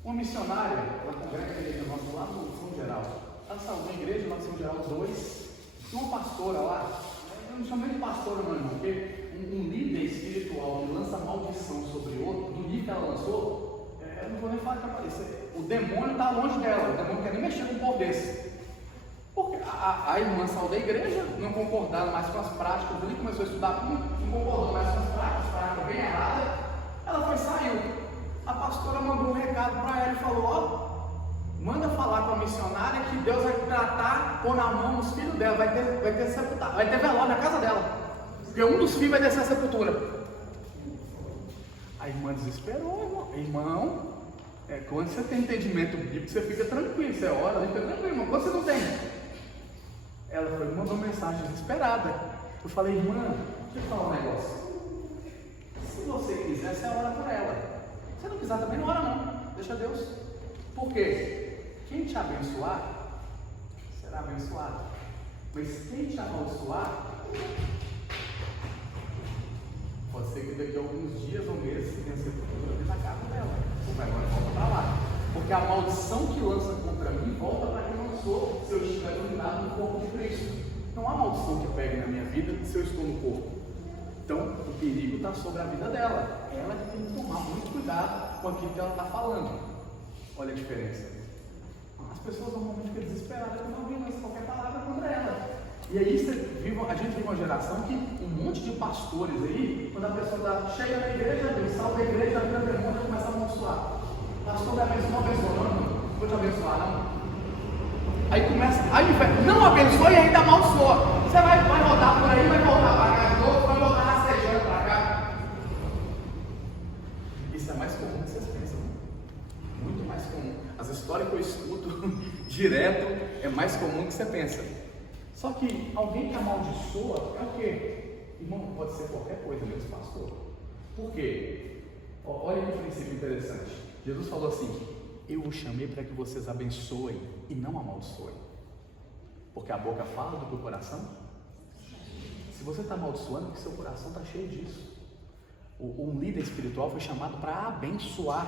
Uma missionária, ela congrega a igreja nossa lá no São Geral. Ela saiu da igreja lá no São Geral 2. Tinha uma pastora lá, eu não chamo nem de pastora não, porque um líder espiritual que lança maldição sobre outro, do nível que ela lançou, eu não vou nem falar que aparecer. O demônio está longe dela, o demônio não quer nem mexer com um povo desse. Porque a irmã saiu da igreja, não concordava mais com as práticas, ele começou a estudar tudo, não concordou mais com as práticas bem erradas. Ela foi e saiu. A pastora mandou um recado para ela e falou: ó, manda falar com a missionária que Deus vai tratar, pôr na mão os filhos dela, vai ter sepultado, vai ter velório na casa dela, porque um dos filhos vai descer a sepultura. A irmã desesperou, irmão. Quando você tem entendimento bíblico, você fica tranquilo, você ora, fica tranquilo, irmão. Quando você não tem, ela foi e mandou mensagem desesperada. Eu falei: irmã, deixa eu falar um negócio. Se você quiser, você ora por ela. Se não quiser também, não ora não, deixa Deus. Por quê? Quem te abençoar será abençoado, mas quem te amaldiçoar, pode ser que daqui a alguns dias ou meses tenha sepultura dentro da casa dela, ou agora volta para lá, porque a maldição que lança contra mim volta para quem lançou, se eu estiver dominado no corpo de Cristo. Não há maldição que pegue na minha vida se eu estou no corpo. Então, o perigo está sobre a vida dela. Ela tem que tomar muito cuidado com aquilo que ela está falando. Olha a diferença. As pessoas normalmente ficam desesperadas quando alguém lança qualquer palavra contra ela. E aí a gente vive uma geração que um monte de pastores aí, quando a pessoa está cheia na igreja, salva a igreja, vira demônio e começa a amaldiçoar. Pastor, não abençoa, não vou te abençoar, não. Aí começa, não abençoa e ainda amaldiçoa. Você vai rodar por aí, vai voltar para cá de novo, vai voltar rastejando para cá. Isso é mais comum do que vocês pensam. Muito mais comum. As histórias que eu escuto direto é mais comum do que você pensa. Só que alguém que amaldiçoa é o quê? Irmão, pode ser qualquer coisa mesmo, pastor. Por quê? Olha que princípio interessante. Jesus falou assim: eu o chamei para que vocês abençoem e não amaldiçoem. Porque a boca fala do que o coração. Se você está amaldiçoando, porque seu coração está cheio disso. Um líder espiritual foi chamado para abençoar,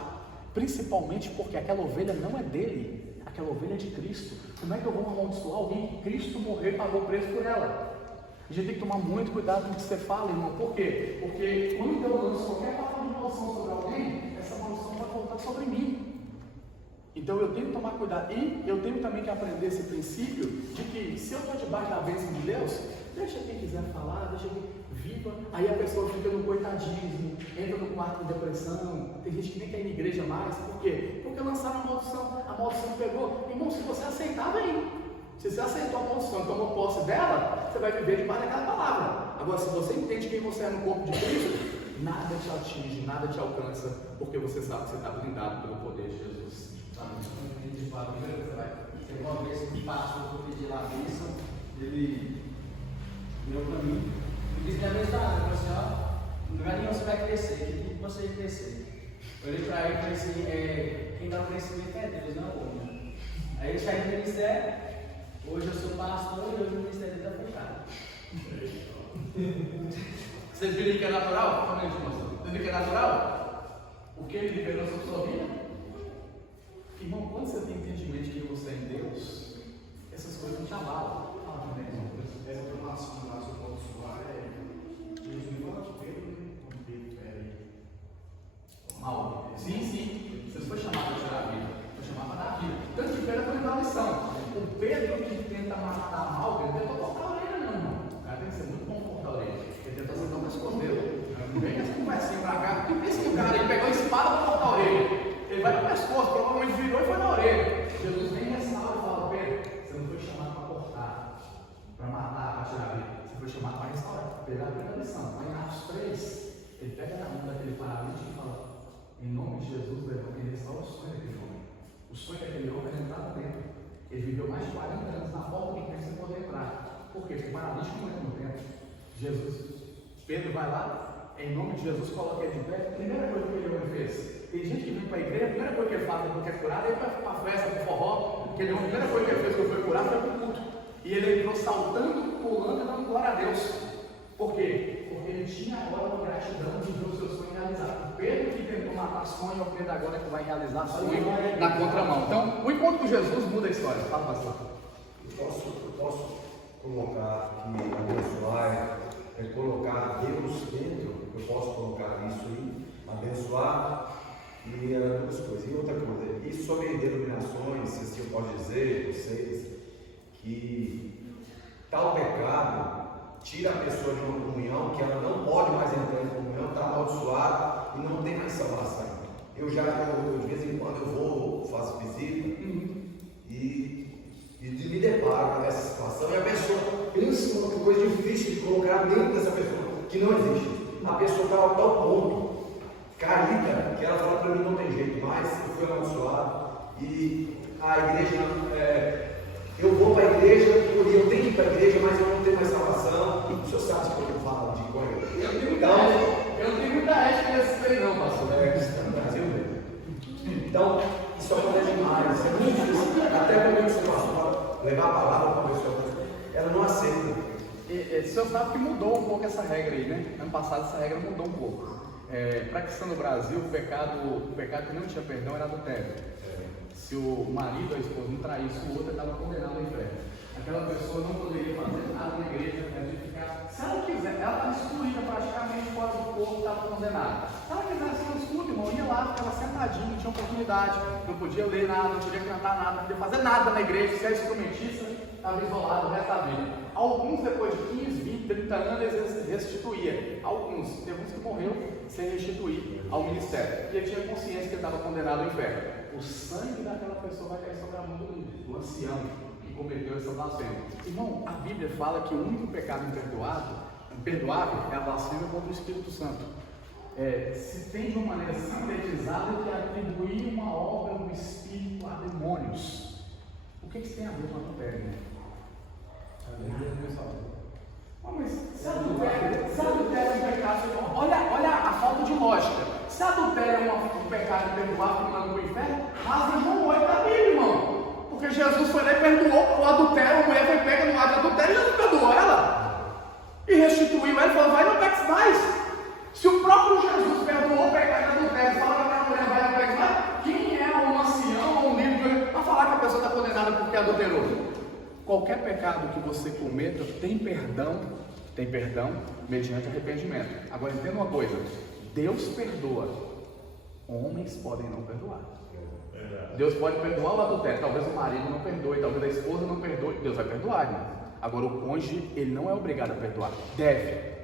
principalmente porque aquela ovelha não é dele, aquela ovelha é de Cristo. Como é que eu vou amaldiçoar alguém que Cristo morreu e pagou o preço por ela? A gente tem que tomar muito cuidado com o que você fala, irmão. Por quê? Porque quando eu lanço qualquer palavra de maldição sobre alguém, essa maldição vai voltar sobre mim. Então eu tenho que tomar cuidado. E eu tenho também que aprender esse princípio de que se eu estou debaixo da bênção de Deus, deixa quem quiser falar, deixa quem viva. Aí a pessoa fica no coitadismo, entra no quarto de depressão. Tem gente que nem quer ir na igreja mais. Por quê? Porque lançaram a maldição pegou. Irmão, se você aceitar, vem. Se você aceitou a maldição e tomou posse dela, você vai viver debaixo daquela palavra. Agora, se você entende quem você é no corpo de Cristo, nada te atinge, nada te alcança, porque você sabe que você está blindado pelo poder de Jesus. Teve uma vez que o pastor foi pedir lá a bênção, ele virou para mim e disse: minha bênção, ele falou assim: ó, em lugar nenhum você vai crescer, que tudo você vai crescer. Eu olhei para ele e falei assim: quem dá o crescimento é Deus, não o homem. Aí ele saiu do ministério, hoje eu sou pastor e hoje o ministério está fechado. Você viu que é natural? Você viu que é natural? O que ele liberou sobre sua vida? Irmão, quando você tem entendimento de que você é em Deus, essas coisas não te abalam. Fala também, irmão. Essa informação lá sobre o ponto solar Jesus me fala de Pedro, quando Pedro era mal. Sim. Você não foi chamado para tirar a vida, foi chamado para dar a vida. Tanto que Pedro foi dar a lição. O Pedro que tenta matar mal, ele tentou cortar a orelha, não, irmão. O cara tem que ser muito bom cortar a orelha. Ele tentou acertar o pescoço. Não vem essa conversinha pra cá, porque pensa que o cara ele pegou a espada para cortar a orelha. Ele vai no pescoço, provavelmente virou e foi na orelha. Jesus vem nessa hora e fala: Pedro, você não foi chamado para cortar, para matar, para tirar a vida. Você foi chamado para restaurar, para pegar a primeira lição. Lá em Atos 3, ele pega na mão daquele paralítico e fala: em nome de Jesus, ele restaura o paralítico não entra no templo. Jesus, Pedro vai lá, em nome de Jesus, coloca ele de pé. Primeira coisa que ele fez. Tem gente que vem para a igreja, a primeira coisa que ele faz depois que é curado, ele vai para a festa, para o forró. A primeira coisa que ele fez quando foi curado foi para o culto. E ele entrou saltando, pulando e dando glória a Deus. Por quê? Porque ele tinha agora uma gratidão de ver o seu sonho realizado. O Pedro que tentou matar sonho, é o Pedro agora que vai realizar sonho na contramão. Então, o encontro com Jesus muda a história. Fala, pastor. Eu posso colocar aqui, abençoar, colocar Deus dentro, eu posso colocar isso aí, abençoar e duas coisas. E outra coisa, e sobre denominações, se eu posso dizer a vocês, que tal pecado tira a pessoa de uma comunhão, que ela não pode mais entrar em comunhão, está amaldiçoada e não tem mais salvação. Eu de vez em quando eu vou, faço visita e me deparo com essa situação e a pessoa pensa em uma coisa difícil de colocar dentro dessa pessoa, que não existe. A pessoa está a tal ponto, caída, que ela fala para mim não tem jeito mais, eu fui amaldiçoado e a igreja eu vou para a igreja, eu tenho que ir para a igreja, mas eu não tenho mais salvação. O senhor sabe que eu falo de coisa. Eu não tenho muita ética nesse trem não, pastor. Está no Brasil mesmo. Então, isso acontece demais. É muito difícil. Até quando você pastor levar a palavra para a pessoa, ela não aceita. O senhor sabe que mudou um pouco essa regra aí, né? Ano passado essa regra mudou um pouco. Para a questão no Brasil, o pecado que não tinha perdão era adultério. Se o marido ou a esposa não traísse o outro, estava condenado ao inferno. Aquela pessoa não poderia fazer nada na igreja, se ela quiser, ela estava excluída praticamente fora do corpo, estava condenada. Se ela quisesse ir no estudo, irmão, ia lá, ficava sentadinho, não tinha oportunidade, não podia ler nada, não podia cantar nada, não podia fazer nada na igreja, se era instrumentista, estava isolado o resto da vida. Alguns, depois de 15, 20, 30 anos, eles restituíam. Teve uns que morreu sem restituir ao ministério, porque ele tinha consciência que ele estava condenado ao inferno. O sangue daquela pessoa vai cair sobre a mão do ancião que cometeu essa blasfêmia. Irmão, a Bíblia fala que o único pecado imperdoável é a blasfêmia contra o Espírito Santo. Se tem de uma maneira sintetizada que atribuir uma obra do Espírito a demônios. O que isso tem a ver com adultério, né? Mas se adultério é um pecado, olha a falta de lógica. Se adultério é um pecado imperdoável que manda para o inferno, rasga João 8 da Bíblia, irmão. Porque Jesus foi lá e perdoou o adultério, a mulher foi pega no ato de adultério, Jesus perdoou ela e restituiu ela e falou: vai, não peques mais. Se o próprio Jesus perdoou o pecado de adultério, fala para aquela mulher: vai, não peques mais. Quem é um ancião ou um livro para falar que a pessoa está condenada porque adulterou? Qualquer pecado que você cometa tem perdão mediante arrependimento. Agora entenda uma coisa: Deus perdoa, homens podem não perdoar. Deus pode perdoar o adultério, talvez o marido não perdoe, talvez a esposa não perdoe, Deus vai perdoar, irmão. Agora o cônjuge, ele não é obrigado a perdoar,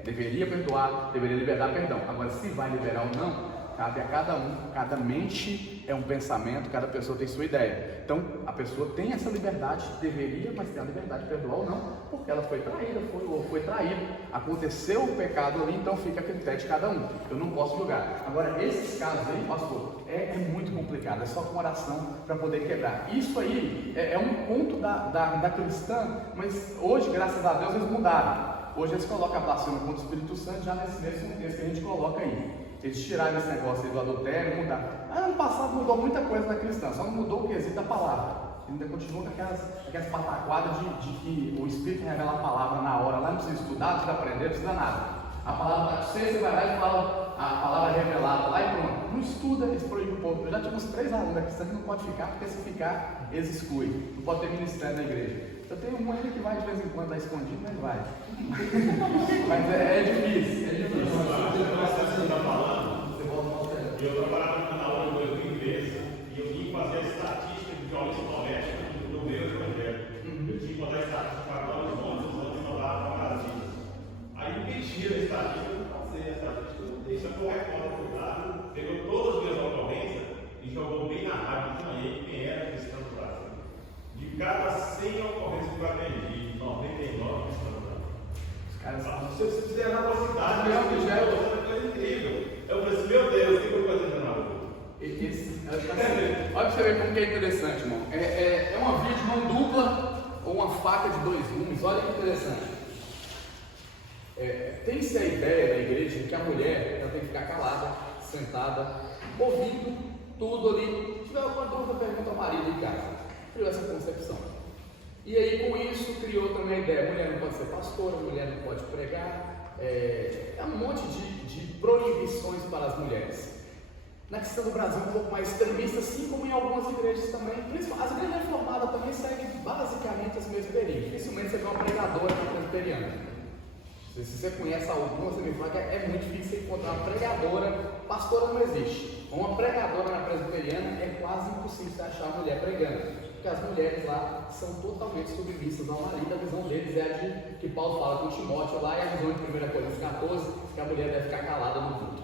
deveria perdoar, deveria liberar perdão. Agora se vai liberar ou não, cabe a cada um, cada mente é um pensamento, cada pessoa tem sua ideia. Então a pessoa tem essa liberdade, deveria, mas tem a liberdade de perdoar ou não, porque ela foi traída, foi traído, aconteceu o pecado ali, então fica a critério de cada um. Eu não posso julgar. Agora esses casos aí, pastor, é muito complicado, é só com oração para poder quebrar. Isso aí é um ponto da cristã, mas hoje, graças a Deus, eles mudaram. Hoje eles colocam a blasfêmia contra o Espírito Santo já nesse mesmo contexto que a gente coloca aí. Eles tiraram esse negócio aí do adultério, mudaram. Ano passado mudou muita coisa na cristã, só não mudou o quesito da palavra. Ainda continua com aquelas pataquadas de que o Espírito revela a palavra na hora, lá não precisa estudar, não precisa aprender, não precisa nada. A palavra está você vai lá e fala a palavra revelada lá e pronto. Não estuda, eles proíbem o povo. Eu já tive uns 3 alunos da cristã que não pode ficar, porque se ficar, eles excluem. Não pode ter ministério na igreja. Eu tenho um ainda que vai de vez em quando, lá escondido, mas vai. Mas é difícil, é difícil. Você está falando, eu trabalhava no canal de empresa e eu tinha que fazer a estatística de violência doméstica do meu evangelho. Eu tinha que botar a estatística para os homens mandaram para Brasília. Aí me pediram a estatística, eu passei a estatística, deixa eu recorde cuidado, pegou todas as minhas ocorrências e jogou bem na rádio de manhã quem era cristão do Brasil. De cada 100 ocorrências que eu atendi, 99 cristãos do Brasil. Os caras falam: se você fizer na vossa cidade, é uma coisa incrível. Eu falei assim: meu Deus, o que eu vou fazer na rua? Olha para você ver como que é interessante, irmão. É uma via de mão dupla ou uma faca de 2 gumes. Olha que interessante. Tem-se a ideia na igreja que a mulher ela tem que ficar calada, sentada, ouvindo tudo ali. Se tiver alguma dúvida, pergunta ao marido em casa. Criou essa concepção. E aí, com isso, criou também a ideia: mulher não pode ser pastora, mulher não pode pregar. É um monte de proibições para as mulheres. Na questão do Brasil, um pouco mais extremista, assim como em algumas igrejas também. As igrejas reformadas também seguem basicamente as mesmas períodos. Dificilmente você vê uma pregadora presbiteriana. Se você conhece algumas, você me fala que é muito difícil você encontrar uma pregadora. Pastora não existe. Uma pregadora na presbiteriana é quase impossível você achar uma mulher pregando, porque as mulheres lá são totalmente submissas ao marido. A visão deles é a de que Paulo fala com Timóteo lá, e a visão de 1 Coríntios 14, que a mulher deve ficar calada no culto.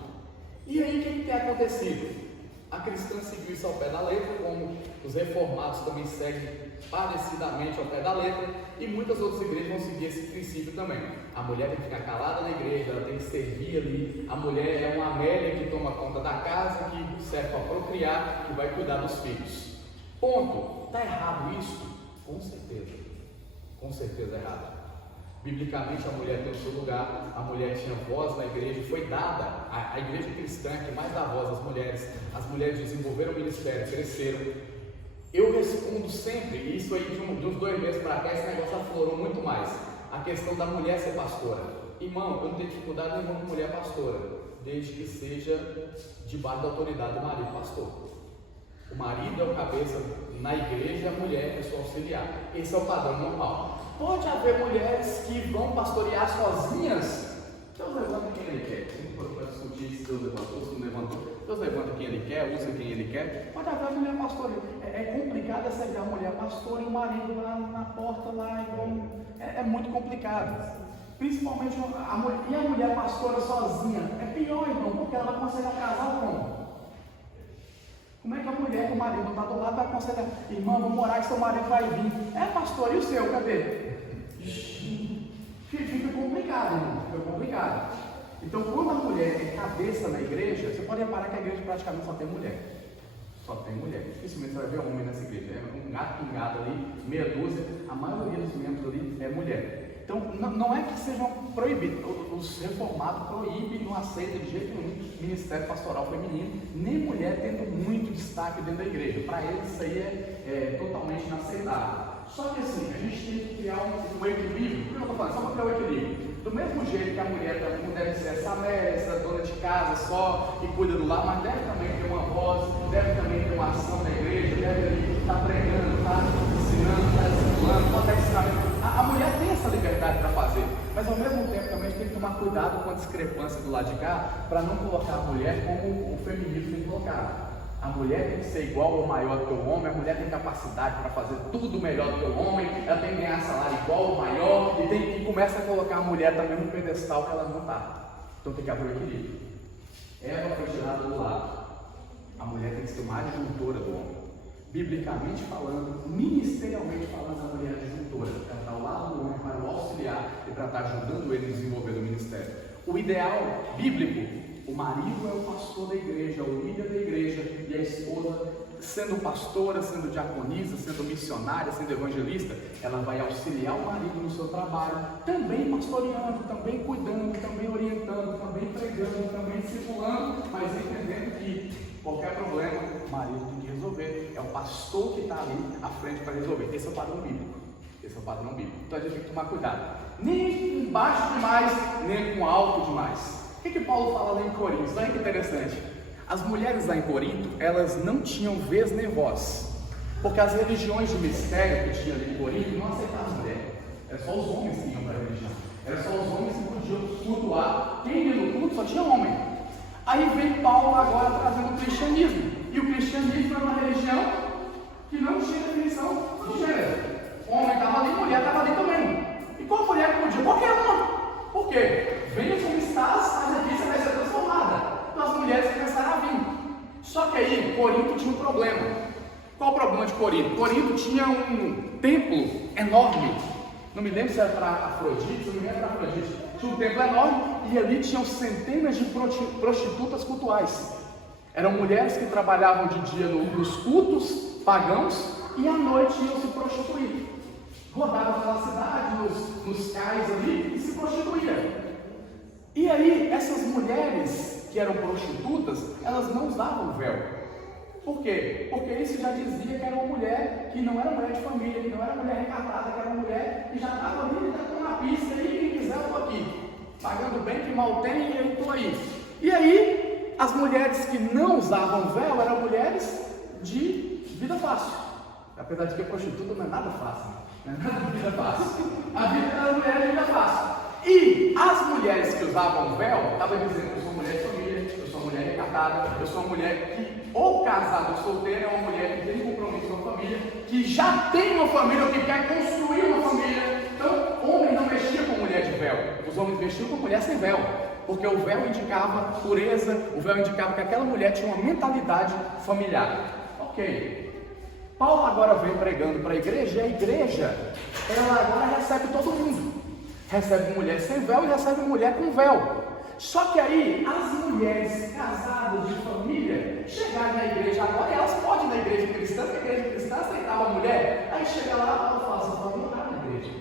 E aí o que tem acontecido? A cristã seguiu isso ao pé da letra, como os reformados também seguem parecidamente ao pé da letra, e muitas outras igrejas vão seguir esse princípio também. A mulher tem que ficar calada na igreja, ela tem que servir ali. A mulher é uma Amélia que toma conta da casa, que serve para procriar, que vai cuidar dos filhos. Ponto. Está errado isso? Com certeza. Com certeza errado. Biblicamente, a mulher tem o seu lugar, a mulher tinha voz na igreja, foi dada, a igreja cristã que mais dá voz às mulheres. As mulheres desenvolveram o ministério, cresceram. Eu respondo sempre, e isso aí de uns 2 meses para cá, esse negócio aflorou muito mais, a questão da mulher ser pastora. Irmão, eu não tenho dificuldade nenhuma com mulher pastora, desde que seja debaixo da autoridade do marido pastor. O marido é o cabeça na igreja, a mulher é sua auxiliar. Esse é o padrão normal. Pode haver mulheres que vão pastorear sozinhas. Deus levanta quem Ele quer. Para discutir se Deus levantou, se não levantou. Deus levanta quem Ele quer, usa quem Ele quer. Pode haver a mulher pastora. É complicado essa ideia, a mulher pastora e o marido lá na porta, lá. É muito complicado. Principalmente a mulher pastora sozinha. É pior, irmão, porque ela vai aconselhar o casal como? Como é que a mulher que o marido está do lado vai aconselhar? Irmão, vamos orar que seu marido vai vir. Pastor, e o seu? Cadê? Fica complicado, irmão. Fica complicado. Então, quando a mulher é cabeça na igreja, você pode reparar que a igreja praticamente só tem mulher. Só tem mulher. Dificilmente você vai ver homem nessa igreja. É um gato pingado ali, meia dúzia. A maioria dos membros ali é mulher. Então, não é que sejam proibidos. Os reformados proíbem, não aceitam de jeito nenhum ministério pastoral feminino, nem mulher tendo muito destaque dentro da igreja. Para eles isso aí é totalmente inaceitável. Só que assim, a gente tem que criar um equilíbrio. Por que eu estou falando? Só para criar um equilíbrio. Do mesmo jeito que a mulher não deve ser essa mera, essa dona de casa só, que cuida do lar, mas deve também ter uma voz, deve também ter uma ação na igreja, deve estar pregando, estar ensinando, estar discipulando, pode estar ensinando. A mulher tem essa liberdade para fazer, mas ao mesmo tempo também a gente tem que tomar cuidado com a discrepância do lado de cá, para não colocar a mulher como o feminismo tem colocado. A mulher tem que ser igual ou maior do que o homem, a mulher tem capacidade para fazer tudo melhor do que o homem, ela tem que ganhar salário igual ou maior, e começa a colocar a mulher também no pedestal que ela não está. Então tem que haver um equilíbrio. Ela foi tirada do lado. A mulher tem que ser uma adjuntora do homem. Biblicamente falando, ministerialmente falando, a mulher é adjuntora, para estar ao lado do homem, para o auxiliar e para estar ajudando ele a desenvolver o ministério. O ideal bíblico: o marido é o pastor da igreja, o líder da igreja, e a esposa, sendo pastora, sendo diaconisa, sendo missionária, sendo evangelista, ela vai auxiliar o marido no seu trabalho, também pastoreando, também cuidando, também orientando, também pregando, também discipulando, mas entendendo que qualquer problema o marido tem que resolver. É o pastor que está ali à frente para resolver. Esse é o padrão bíblico. Esse é o padrão bíblico. Então a gente tem que tomar cuidado. Nem com baixo demais, nem com alto demais. O que Paulo fala lá em Corinto? Olha que interessante. As mulheres lá em Corinto, elas não tinham vez nem voz, porque as religiões de mistério que tinha ali em Corinto não aceitavam as mulheres. Era só os homens que iam para a religião. Era só os homens que podiam cultuar. Quem ia no culto só tinha homem. Aí vem Paulo agora trazendo o cristianismo. E o cristianismo era uma religião que não tinha definição de gênero. Homem estava ali, mulher estava ali também. E qual mulher que podia? Qualquer uma. Por quê? Venha como estás, mas aqui você vai ser transformada. Então as mulheres começaram a vir. Só que aí, Corinto tinha um problema. Qual o problema de Corinto? Corinto tinha um templo enorme. Não me lembro se era para Afrodite, não me lembro para Afrodite. Tinha um templo enorme e ali tinham centenas de prostitutas cultuais. Eram mulheres que trabalhavam de dia nos cultos pagãos e à noite iam se prostituir. Rodavam pela cidade, nos cais ali e se prostituía. E aí, essas mulheres que eram prostitutas, elas não usavam véu. Por quê? Porque isso já dizia que era uma mulher que não era mulher de família, que não era mulher recatada, que era uma mulher que já estava ali, já estou na pista, e quem quiser eu estou aqui. Pagando bem, que mal tem, eu estou aí. E aí, as mulheres que não usavam véu eram mulheres de vida fácil. Apesar de que a prostituta não é nada fácil. Não é nada de vida fácil. A vida das mulheres é vida fácil. E as mulheres que usavam véu, estavam dizendo que eu sou mulher de família, eu sou mulher recatada, eu sou uma mulher que, ou casada ou solteira, é uma mulher que tem compromisso com a família, que já tem uma família ou que quer construir uma família. Então, homem não mexia com mulher de véu, os homens mexiam com mulher sem véu, porque o véu indicava pureza, o véu indicava que aquela mulher tinha uma mentalidade familiar. Ok. Paulo agora vem pregando para a igreja, e a igreja, ela agora recebe todo mundo. Recebe mulher sem véu e recebe mulher com véu. Só que aí, as mulheres casadas de família chegaram na igreja agora, e elas podem ir na igreja cristã, porque a igreja cristã aceitava a mulher. Aí chega lá, Paulo fala, vocês podem orar na igreja.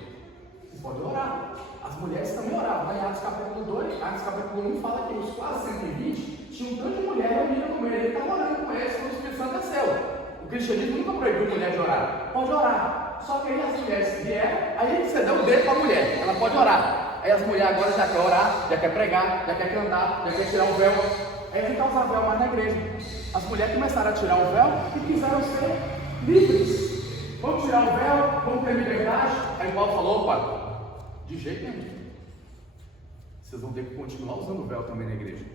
Vocês podem orar. As mulheres também oravam. Lá em Atos capítulo 2, Atos capítulo 1 fala que os quase 120 tinham um tanto de mulher reunida com ele. Ele estava orando com eles quando o Espírito Santo desceu. O cristianismo nunca proibiu mulher de orar. Pode orar. Só que aí as mulheres vieram, aí você deu o dedo para a mulher, ela pode orar. Aí as mulheres agora já querem orar, já querem pregar, já querem cantar, já querem tirar o véu. Aí a gente vai usar véu mais na igreja. As mulheres começaram a tirar o véu e quiseram ser livres. Vamos tirar o véu, vamos ter liberdade. Aí Paulo falou, opa, de jeito nenhum. Vocês vão ter que continuar usando o véu também na igreja.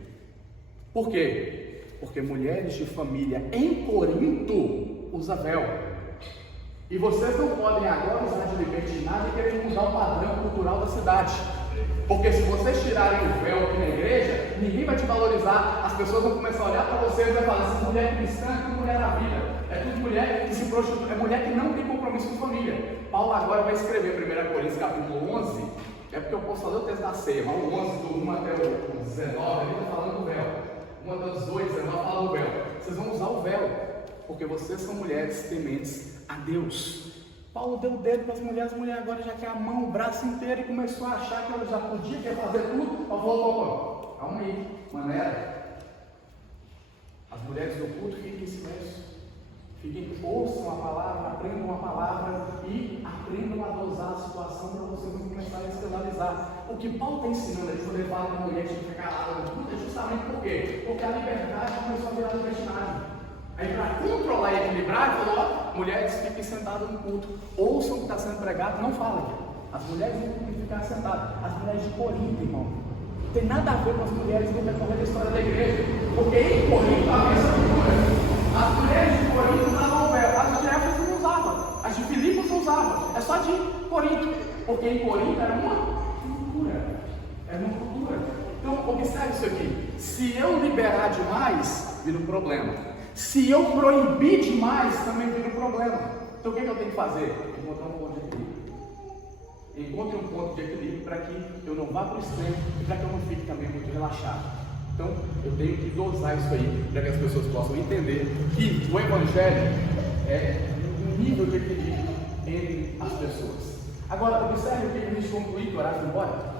Por quê? Porque mulheres de família em Corinto usam véu. E vocês não podem agora usar de libertinagem e querer mudar o padrão cultural da cidade. Porque se vocês tirarem o véu aqui na igreja, ninguém vai te valorizar. As pessoas vão começar a olhar para vocês e vão falar, essa mulher cristã é tudo mulher da vida. É tudo mulher que se prostitui, é mulher que não tem compromisso com família. Paulo agora vai escrever 1 Coríntios capítulo 11, é porque eu posso ler o texto da ceia, mas o 11 do 1 até o 19, ele está falando do véu. 1 até os 2, 19 fala do véu. Vocês vão usar o véu, porque vocês são mulheres tementes a Deus. Paulo deu o dedo para as mulheres agora já quer a mão, o braço inteiro, e começou a achar que ela já podia, quer fazer tudo. Paulo falou, calma aí, maneira. As mulheres do culto fiquem em silêncio. Ouçam a palavra, aprendam a palavra e aprendam a dosar a situação para vocês não começarem a escandalizar. O que Paulo está ensinando aqui sobre levar a mulher de ficar calada no culto é justamente por quê? Porque a liberdade começou a virar libertinagem. Aí para controlar e equilibrar, ele falou, ó, mulheres fiquem sentadas no culto, ouçam o que está sendo pregado, não falem. As mulheres não têm que ficar sentadas. As mulheres de Corinto, irmão, não tem nada a ver com as mulheres no decorrer da história da igreja, porque em Corinto havia essa cultura. As mulheres de Corinto usavam véu, as de Éfeso não usavam, as de Filipos não usavam, é só de Corinto, porque em Corinto era uma cultura. Era uma cultura. Então observe isso aqui, se eu liberar demais, vira um problema. Se eu proibir demais, também vira um problema. Então o que eu tenho que fazer? Encontrar um ponto de equilíbrio. Encontre um ponto de equilíbrio para que eu não vá para o extremo e para que eu não fique também muito relaxado. Então eu tenho que dosar isso aí para que as pessoas possam entender que o Evangelho é um nível de equilíbrio entre as pessoas. Agora, observe o que a gente concluiu, orar e embora.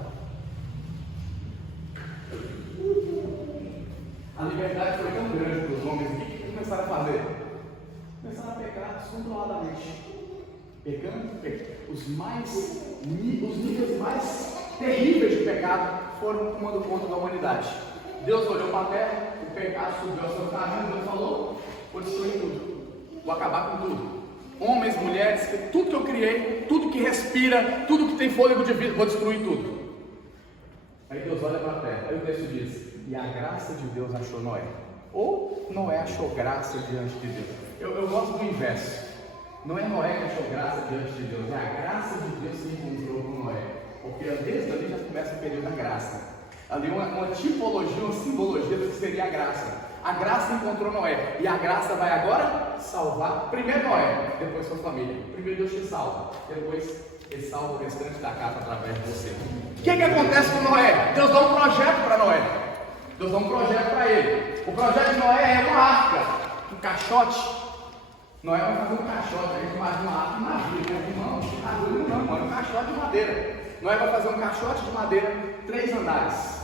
A liberdade foi tão grande para os homens. O que começaram a fazer? Começaram a pecar descontroladamente. Pecando, os níveis mais terríveis de pecado foram tomando conta da humanidade. Deus olhou para a terra, o pecado subiu ao seu caminho, Deus falou, vou destruir tudo, vou acabar com tudo. Homens, mulheres, tudo que eu criei, tudo que respira, tudo que tem fôlego de vida, vou destruir tudo. Aí Deus olha para a terra, aí o texto diz, e a graça de Deus achou Noé. Ou Noé achou graça diante de Deus. Eu gosto do inverso. Não é Noé que achou graça diante de Deus, é a graça de Deus que encontrou com Noé. Porque desde ali já começa o período da graça. Ali uma tipologia, uma simbologia do que seria a graça. A graça encontrou Noé. E a graça vai agora salvar primeiro Noé, depois sua família. Primeiro Deus te salva, depois Ele salva o restante da casa através de você. O que acontece com Noé? Deus dá um projeto para Noé. Deus dá um projeto para ele. O projeto de Noé é uma arca, um caixote. Noé vai fazer um caixote, a gente imagina uma arca de madeira, não, é um caixote de madeira. Noé vai fazer um caixote de madeira, 3 andares.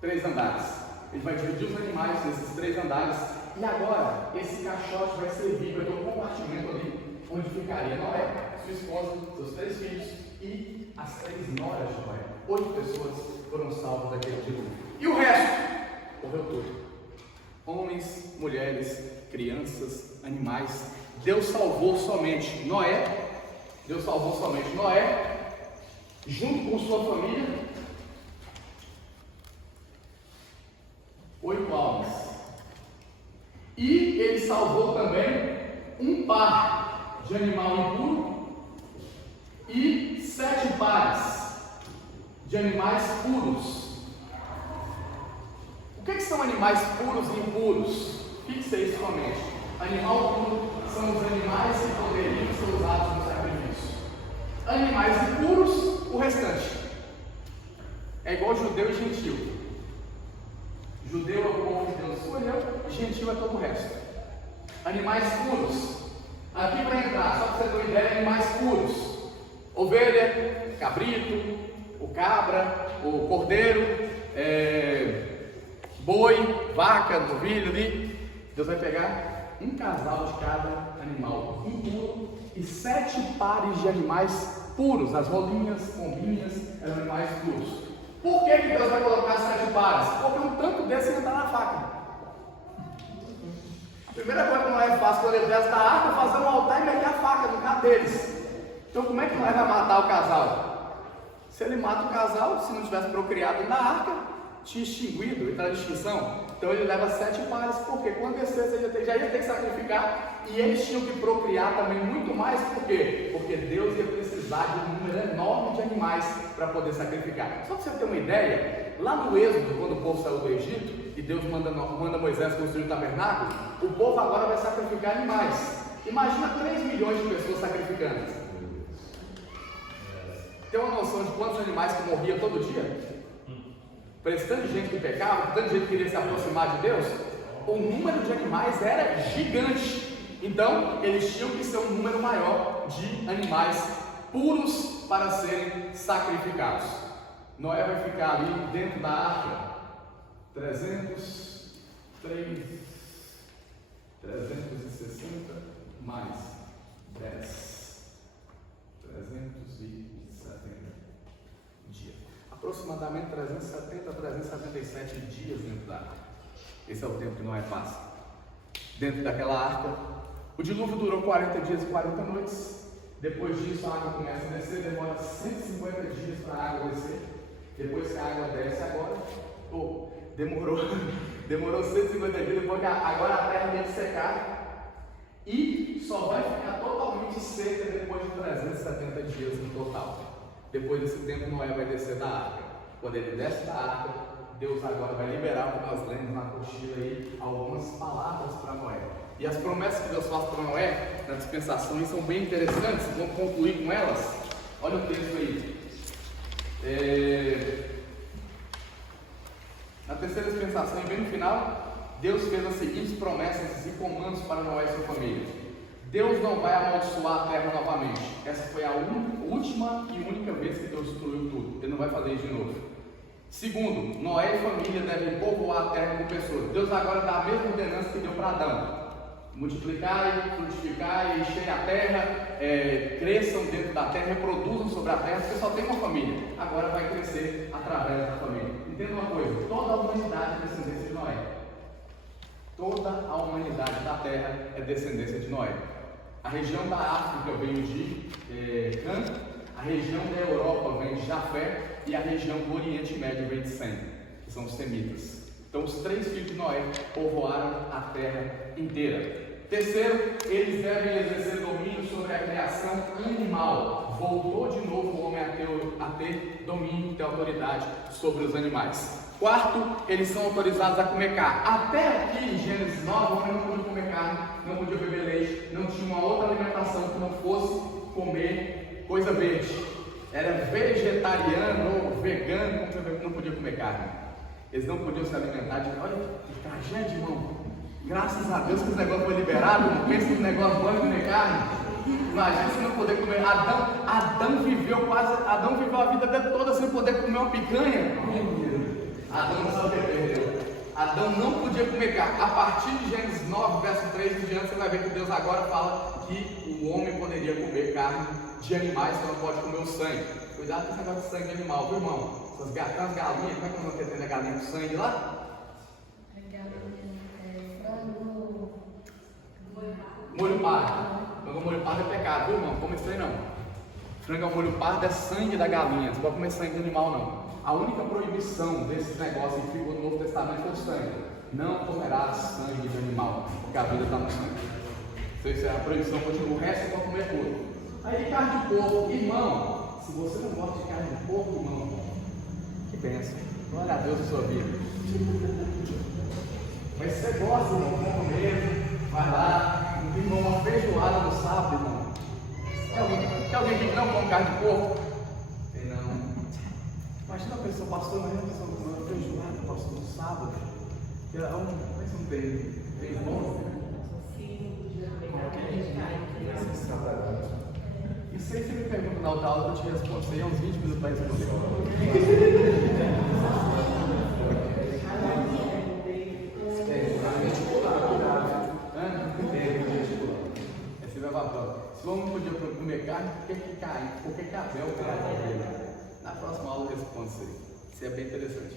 3 andares. Ele vai dividir os animais nesses 3 andares. E agora, esse caixote vai servir para ter um compartimento ali, onde ficaria Noé, sua esposa, seus 3 filhos e as 3 noras de Noé. 8 pessoas foram salvas daquele dilúvio. E o resto? Morreu tudo. Homens, mulheres, crianças, animais. Deus salvou somente Noé. Deus salvou somente Noé, junto com sua família, 8 almas. E ele salvou também um par de animal impuro e 7 pares de animais puros. O que são animais puros e impuros? Fixe isso somente. Animal puro são os animais que poderiam ser usados no sacrifício. Animais impuros, o restante. É igual judeu e gentil. Judeu é o povo que Deus escolheu, gentil é todo o resto. Animais puros. Aqui para entrar, só para você ter uma ideia, animais puros. Ovelha, cabrito, o cabra, o cordeiro, boi, vaca, novilho ali. Deus vai pegar um casal de cada animal impuro e 7 pares de animais puros. As rolinhas, pombinhas, eram animais puros. Por que Deus vai colocar 7 pares? Porque um tanto desse ia estar na faca. A primeira coisa que Noé faz quando ele desce da arca é fazer um altar e meter a faca no carro deles. Então como é que Noé vai matar o casal? Se ele mata o casal, se não tivesse procriado na arca, tinha extinguido, entrar em extinção. Então ele leva 7 pares, porque quando descesse ele já ia ter que sacrificar, e eles tinham que procriar também muito mais. Por quê? Porque Deus ia precisar de um número enorme de animais para poder sacrificar. Só para você ter uma ideia, lá no Êxodo, quando o povo saiu do Egito e Deus manda Moisés construir o tabernáculo, o povo agora vai sacrificar animais. Imagina 3 milhões de pessoas sacrificando. Tem uma noção de quantos animais que morriam todo dia? Para esse tanto de gente que pecava, tanto de gente que queria se aproximar de Deus, o número de animais era gigante. Então, eles tinham que ser um número maior de animais puros para serem sacrificados. Noé vai ficar ali dentro da arca 360 mais 10, 370 dias. Aproximadamente 370 a 377 dias dentro da arca. Esse é o tempo que Noé passa dentro daquela arca. O dilúvio durou 40 dias e 40 noites. Depois disso a água começa a descer, demora 150 dias para a água descer. Depois que a água desce agora, demorou 150 dias, depois que agora a terra tem que secar. E só vai ficar totalmente seca depois de 370 dias no total. Depois desse tempo Noé vai descer da arca. Quando ele desce da arca, Deus agora vai liberar, como nós lemos na apostila aí, algumas palavras para Noé. E as promessas que Deus faz para Noé na dispensação são bem interessantes. Vamos concluir com elas. Olha o texto aí. Na terceira dispensação, bem no final, Deus fez as seguintes promessas e comandos para Noé e sua família. Deus não vai amaldiçoar a terra novamente. Essa foi a última e única vez que Deus destruiu tudo. Ele não vai fazer isso de novo. Segundo, Noé e família devem povoar a terra com pessoas. Deus agora dá a mesma ordenança que deu para Adão: multiplicai, frutificai, enchei a terra, cresçam dentro da terra, reproduzam sobre a terra, porque só tem uma família. Agora vai crescer através da família. Entenda uma coisa: toda a humanidade é descendência de Noé. Toda a humanidade da terra é descendência de Noé. A região da África veio de Cã, a região da Europa vem de Jafé e a região do Oriente Médio vem de Sem, que são os semitas. Então os 3 filhos de Noé povoaram a terra inteira. Terceiro, eles devem exercer domínio sobre a criação animal. Voltou de novo o homem a ter domínio, ter autoridade sobre os animais. Quarto, eles são autorizados a comer carne. Até aqui em Gênesis 9, o homem não podia comer carne, não podia beber leite, não tinha uma outra alimentação que não fosse comer coisa verde. Era vegetariano ou vegano, não podia comer carne. Eles não podiam se alimentar de... Olha que tragédia, irmão. Graças a Deus que esse negócio foi liberado. Não pensa que esse negócio bom de comer carne. Imagina se não poder comer. Adão viveu a vida dele toda sem poder comer uma picanha. Adão não sabe o que perdeu. Adão não podia comer carne. A partir de Gênesis 9, verso 3 em diante, você vai ver que Deus agora fala que o homem poderia comer carne de animais, que não pode comer o sangue. Cuidado com esse negócio de sangue de animal, viu, irmão? Essas galinhas, como é que nós vamos ter a galinha com sangue lá? Molho pardo. Frango ao molho pardo é pecado, viu, irmão? Não come isso aí não. Frango ao molho pardo é sangue da galinha. Não pode comer sangue de animal, não. A única proibição desses negócios que ficou no Novo Testamento foi o sangue. Não comerás sangue de animal, porque a vida está no sangue. Isso é a proibição, continua. O resto é para comer tudo. Aí carne de porco, irmão. Se você não gosta de carne de porco, irmão, que benção. Glória a Deus na sua vida. Mas se você gosta, irmão, vamos comer. Vai lá, irmão, uma feijoada no sábado, irmão. Tem alguém aqui que não come carne de porco? Tem não. Imagina a pessoa, pastor, mas a pessoa come uma feijoada, pastor, no sábado. Mas não tem bom? Isso aí você me pergunta na outra aula, eu te respondo. Isso aí é uns 20 minutos para responder. Se o homem não podia comer carne, por que Caim? Por que Abel dele? Na próxima aula eu respondo isso aí. Isso é bem interessante.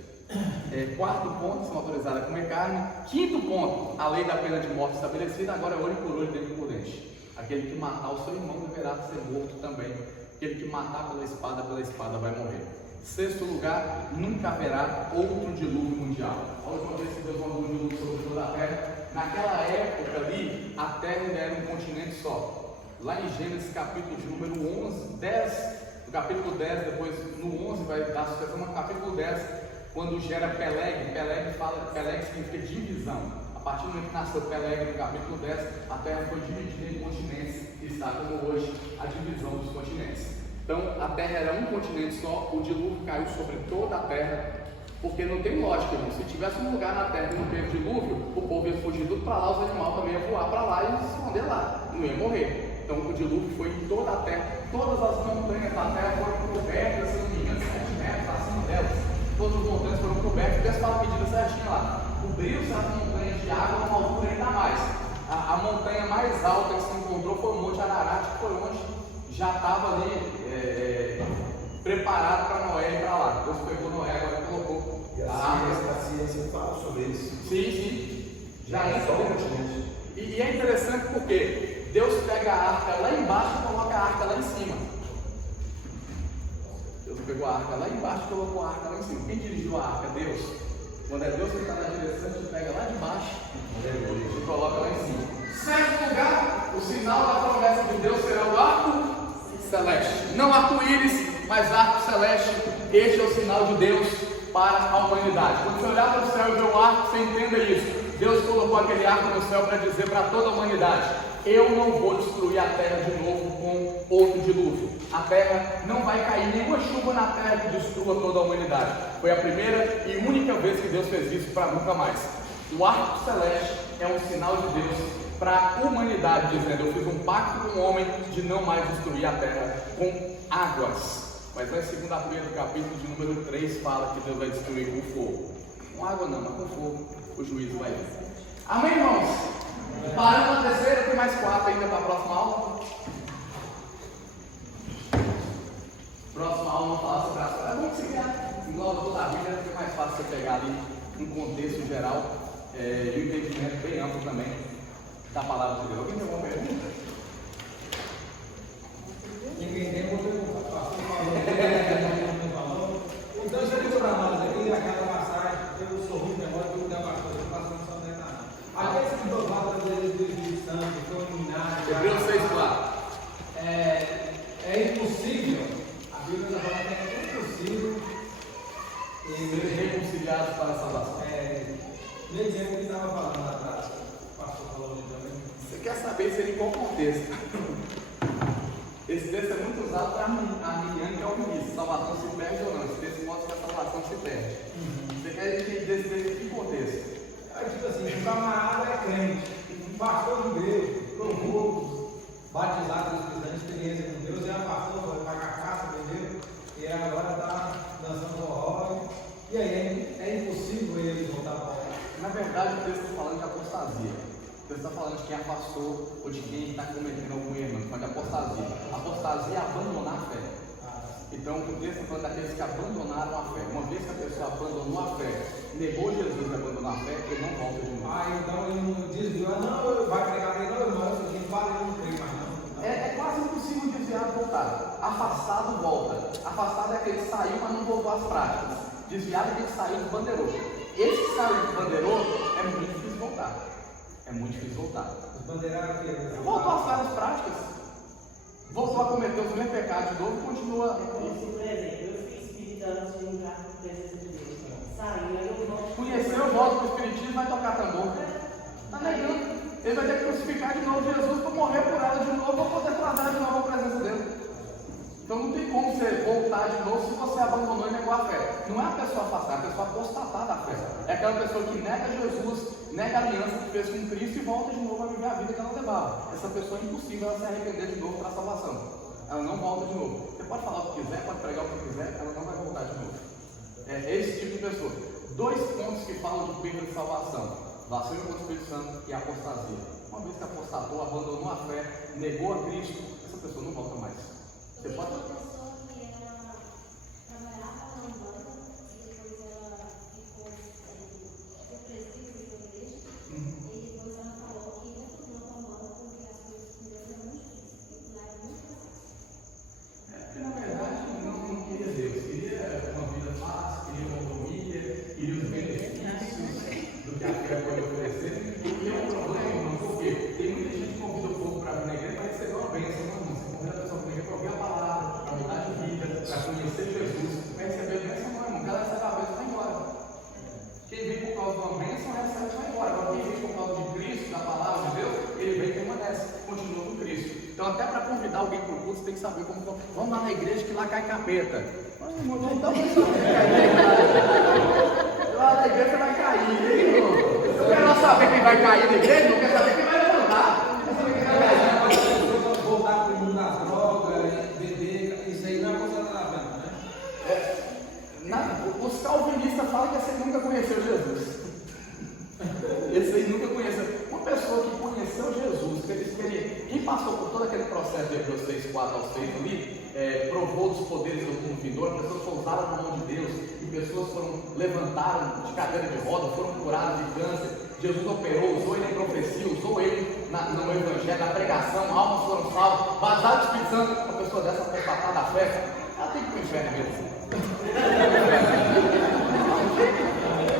Quarto ponto, são autorizados a comer carne. Quinto ponto, a lei da pena de morte estabelecida, agora é olho por olho, dente por dente. Aquele que matar o seu irmão deverá ser morto também. Aquele que matar pela espada vai morrer. Sexto lugar, nunca haverá outro dilúvio mundial. A última vez que Deus mandou um dilúvio sobre toda a terra, naquela época ali, a terra ainda era um continente só. Lá em Gênesis capítulo de número 11, 10, no capítulo 10, depois no 11 vai dar sucessão, no capítulo 10, quando gera Peleg, Peleg significa divisão. A partir do momento que nasceu Peleg, no capítulo 10, a terra foi dividida em continentes, e está como hoje a divisão dos continentes. Então a terra era um continente só, o dilúvio caiu sobre toda a terra, porque não tem lógica, irmão. Se tivesse um lugar na terra que não teve dilúvio, o povo ia fugir tudo para lá, os animais também iam voar para lá e se esconder lá, não ia morrer. Então o dilúvio foi em toda a terra, todas as montanhas da terra foram cobertas, se não me engano, 7 metros acima delas. Todas as montanhas foram cobertas, Deus fala a medida certinha lá. Cobriu-se as montanhas de água a uma altura ainda mais. A montanha mais alta que se encontrou foi o Monte Ararat, que foi onde já estava ali preparado para Noé ir para lá. Deus pegou Noé agora e colocou a água. A ciência fala sobre isso. Sim. Já é só o continente. E é interessante porque Deus pega a arca lá embaixo e coloca a arca lá em cima. Deus pegou a arca lá embaixo e colocou a arca lá em cima. Quem dirigiu a arca? Deus. Quando é Deus que está na direção, a gente pega lá de baixo e coloca lá em cima. Certo lugar, o sinal da promessa de Deus será o arco celeste. Não arco-íris, mas arco celeste. Este é o sinal de Deus para a humanidade. Quando você olhar para o céu e ver o arco, você entenda isso. Deus colocou aquele arco no céu para dizer para toda a humanidade: eu não vou destruir a terra de novo com outro dilúvio. A terra não vai cair nenhuma chuva na terra que destrua toda a humanidade. Foi a primeira e única vez que Deus fez isso, para nunca mais. O arco celeste é um sinal de Deus para a humanidade, dizendo: eu fiz um pacto com o homem de não mais destruir a terra com águas. Mas lá em 2 Pedro, capítulo de número 3, fala que Deus vai destruir com fogo. Com água não, mas com fogo o juízo vai vir. Amém, irmãos? Parando na terceira, tem mais 4 ainda para a próxima aula. Próxima aula vamos falar sobre as coisas. Vamos seguir, engloba toda a Bíblia, fica mais fácil você pegar ali um contexto geral e um entendimento bem amplo também da palavra de Deus. Alguém tem alguma pergunta? Ninguém tem como pastor falou. Então, deixa eu dizer para nós aqui aquela passagem, eu sorri negócio que o pastor passou no São Bernardo. Aqueles que louvavam a Deus do Espírito Santo, que foi iluminado. Hebreus 6:4. É impossível, a Bíblia está falando que é impossível Serem reconciliados para a salvação. Nem dizendo o que estava falando lá atrás, o pastor falou ali também. Você quer saber se ele em qual contexto? Esse texto é muito usado para a Miriam que é o ministro. Salvação se perde ou não? Esse texto mostra que a salvação se perde. Você quer entender esse texto em que contexto? Aí, tipo assim, o camarada é crente, um pastor de igreja, provou, batizado no Espírito Santo, experiência com Deus, já passou, foi pagar a caça, entendeu? E agora está dançando forró. E aí, é verdade, o texto está falando de apostasia. O texto está falando de quem afastou ou de quem está cometendo algum erro, mas de apostasia. Apostasia é abandonar a fé. Então, o texto está falando daqueles que abandonaram a fé. Uma vez que a pessoa abandonou a fé, negou Jesus e abandonou a fé, ele não volta de novo. Então ele não desviou, não, vai pregar bem, não, irmão, se alguém fala, ele não crê mais, não. É quase impossível desviar e voltar. Afastado volta. Afastado é aquele que saiu, mas não voltou às práticas. Desviado é aquele que saiu do bandeirou. Esse que saiu do bandeirou é muito difícil voltar. É muito difícil voltar. Os bandeirados aqui. Voltou às várias práticas. Voltou a cometer os mesmos pecados de novo e continua. Por exemplo, eu fiz espírita antes de entrar na presença de Deus. Saiu, aí eu volto. Conheceu, volta para o Espiritismo, vai tocar tambor. Está negando. Ele vai ter que crucificar de novo Jesus para morrer por ela de novo, para poder trazer de novo a presença dele. Então não tem como você voltar de novo se você abandonou e negou a fé. Não é a pessoa afastar, é a pessoa apostatar da fé. É aquela pessoa que nega Jesus, nega a aliança que fez com Cristo e volta de novo a viver a vida que ela levava. Essa pessoa é impossível ela se arrepender de novo para a salvação. Ela não volta de novo. Você pode falar o que quiser, pode pregar o que quiser, ela não vai voltar de novo. É esse tipo de pessoa. 2 pontos que falam de perda de salvação. Blasfêmia contra o Espírito Santo e apostasia. Uma vez que apostatou, abandonou a fé, negou a Cristo, essa pessoa não volta mais. Você pode... Uma pessoa que ela trabalhava na Umbanda e depois ela ficou presídio da igreja e depois ela falou que retornou para a Umbanda porque as coisas com Deus eram muito difíceis. Lá é muito fácil. Na verdade, não queria Deus, queria uma vida fácil, queria uma família, queria os benefícios do que a fé pode oferecer. E é um problema, irmão, porque tem muita gente que convida o povo para vir na igreja para receber uma bênção, não, irmão. Você convida a pessoa para vir para ouvir a palavra, para mudar de vida, para conhecer Jesus, para receber a bênção, não, irmão. Cada recebe a bênção vai embora. Quem vem por causa de uma bênção, recebe e vai embora. Agora, quem vem por causa de Cristo, da palavra de Deus, ele vem e permanece, continua com Cristo. Então, até para convidar alguém para o culto, você tem que saber como. Vamos lá na igreja que lá cai capeta. Mas, irmão, não dá para lá na igreja vai cair, irmão. Eu quero saber quem vai cair na igreja, não quero saber quem vai levantar. Voltar para o mundo das drogas, beber, isso aí não é coisa nada, né? Os calvinistas falam que esse aí nunca conheceu Jesus. Esse aí nunca conheceu. Uma pessoa que conheceu Jesus, quem passou por todo aquele processo de Hebreus 6, 4 ao 6 ali, provou dos poderes do mundo vindouro, pessoas foram usadas na mão de Deus, e pessoas levantaram de cadeira de roda, foram curadas de câncer. Jesus operou, usou ele em profecia, usou ele no evangelho, na pregação, almas foram salvas, vazado do Espírito Santo. Uma pessoa dessa apostatada da fé, ela tem que ir para o inferno mesmo.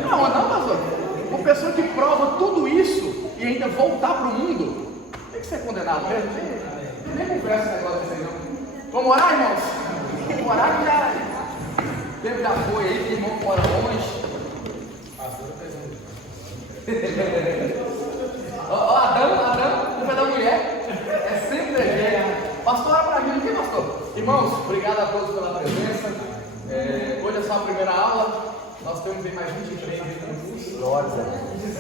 Não, pastor. Uma pessoa que prova tudo isso e ainda voltar para o mundo, tem que ser condenado mesmo. Nem conversa esse negócio desse aí, não. Vamos orar, irmãos? Vamos orar que já. Tempo já foi aí, que irmão mora longe. Ó, Adão, culpa da mulher. É sempre dever. Pastor, ora pra gente aqui, pastor. Irmãos, obrigado a todos pela presença. Hoje é só a primeira aula. Nós temos aí mais 23 minutos. Glórias a Deus.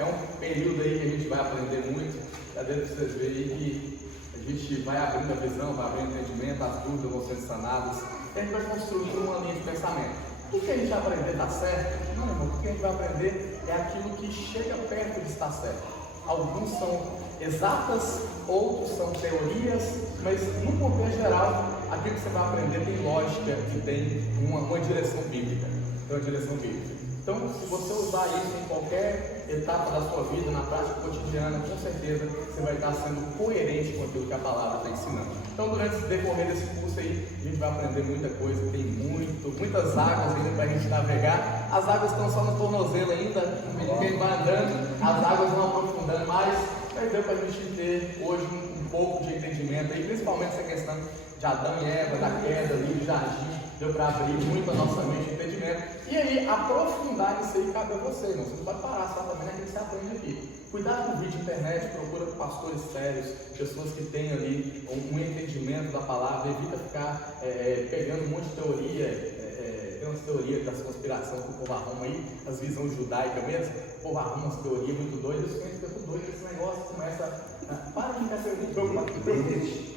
É um período aí que a gente vai aprender muito. Já dentro de vocês verem aí que a gente vai abrindo a visão, vai abrindo o entendimento, as dúvidas vão sendo sanadas. E a gente vai construir uma linha de pensamento. O que a gente vai aprender está certo? Não, irmão, o que a gente vai aprender é aquilo que chega perto de estar certo. Alguns são exatas, outros são teorias, mas no contexto geral, aquilo que você vai aprender tem lógica e tem uma direção bíblica. Tem uma direção bíblica. Então, se você usar isso em qualquer etapa da sua vida, na prática cotidiana, com certeza você vai estar sendo coerente com aquilo que a palavra está ensinando. Então, durante esse decorrer desse curso aí, a gente vai aprender muita coisa, tem muitas águas ainda para a gente navegar. As águas estão só no tornozelo ainda, ninguém vai andando, as águas vão aprofundando mais, mas deu para a gente ter hoje um pouco de entendimento aí, principalmente essa questão de Adão e Eva, da queda ali, do jardim. Deu para abrir muito a nossa mente de entendimento. E aí, aprofundar nisso aí cabe a você, irmão. Você não pode parar só também naquilo que você aprende aqui. Cuidado com o vídeo de internet, procura pastores sérios, pessoas que têm ali um entendimento da palavra, evita ficar pegando um monte de teoria. Tem umas teorias das conspirações que o povo arruma aí, as visões judaicas mesmo. O povo arruma umas teorias muito doidas, você fica tudo doido, esse negócio começa a. Para de ficar sendo preocupado.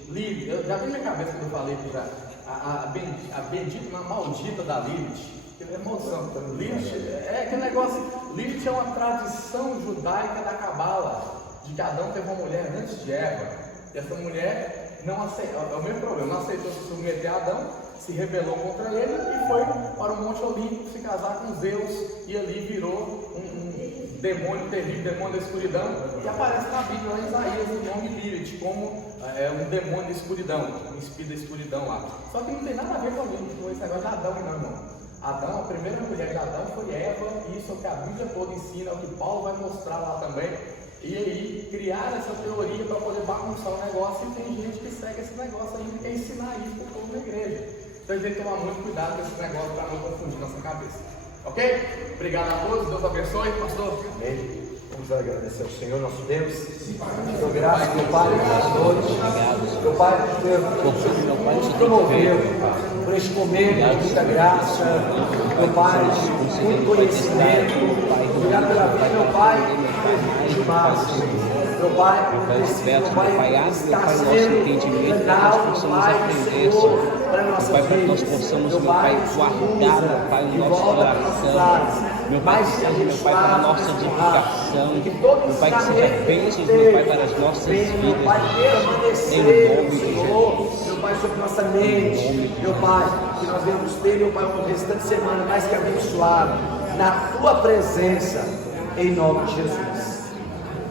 Livre, já vi na minha cabeça quando eu falei que já. A bendita, a maldita da Lilith, emoção. Lilith é aquele negócio. Lilith é uma tradição judaica da Cabala, de que Adão teve uma mulher antes de Eva. E essa mulher não aceitou, é o mesmo problema, não aceitou se submeter a Adão, se rebelou contra ele e foi para o Monte Olímpico se casar com Zeus. E ali virou um demônio terrível, demônio da escuridão. E aparece na Bíblia, lá em Isaías, o nome Lilith, como um demônio da escuridão, um espírito da escuridão lá. Só que não tem nada a ver com Lilith, com esse negócio de Adão, não, irmão. Adão, a primeira mulher de Adão foi Eva, e isso é o que a Bíblia toda ensina, é o que Paulo vai mostrar lá também. E aí, criaram essa teoria para poder bagunçar o negócio, e tem gente que segue esse negócio aí e quer ensinar isso para o povo da igreja. Então a gente tem que tomar muito cuidado com esse negócio para não confundir nossa cabeça. Ok? Obrigado a todos, Deus abençoe, pastor. Amém. Vamos agradecer ao Senhor, nosso Deus. Te dou graças, meu Pai, nessa noite. Meu Pai, nos promoveu por este momento, muita graça, meu Pai, muito conhecimento. Obrigado pela vida, meu Pai, de Márcio. Meu Pai, está sendo um canal, Pai, Senhor, para nossas vidas. Pai, nós possamos, meu Pai, guardar, meu Pai, o nosso coração. Meu Pai, que seja, meu Pai, para a nossa edificação. Meu Pai, que seja bênçãos, meu Pai, para as nossas vidas. Em nome de Jesus. Meu Pai, sobre nossa mente, meu Pai, que nós venhamos ter, meu Pai, uma restante semana mais que abençoada, na Tua presença, em nome de Jesus.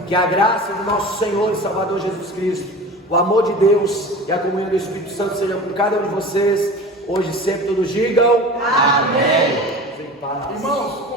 Que a graça do nosso Senhor e Salvador Jesus Cristo, o amor de Deus e a comunhão do Espírito Santo seja com cada um de vocês, hoje e sempre. Todos digam amém. Irmãos,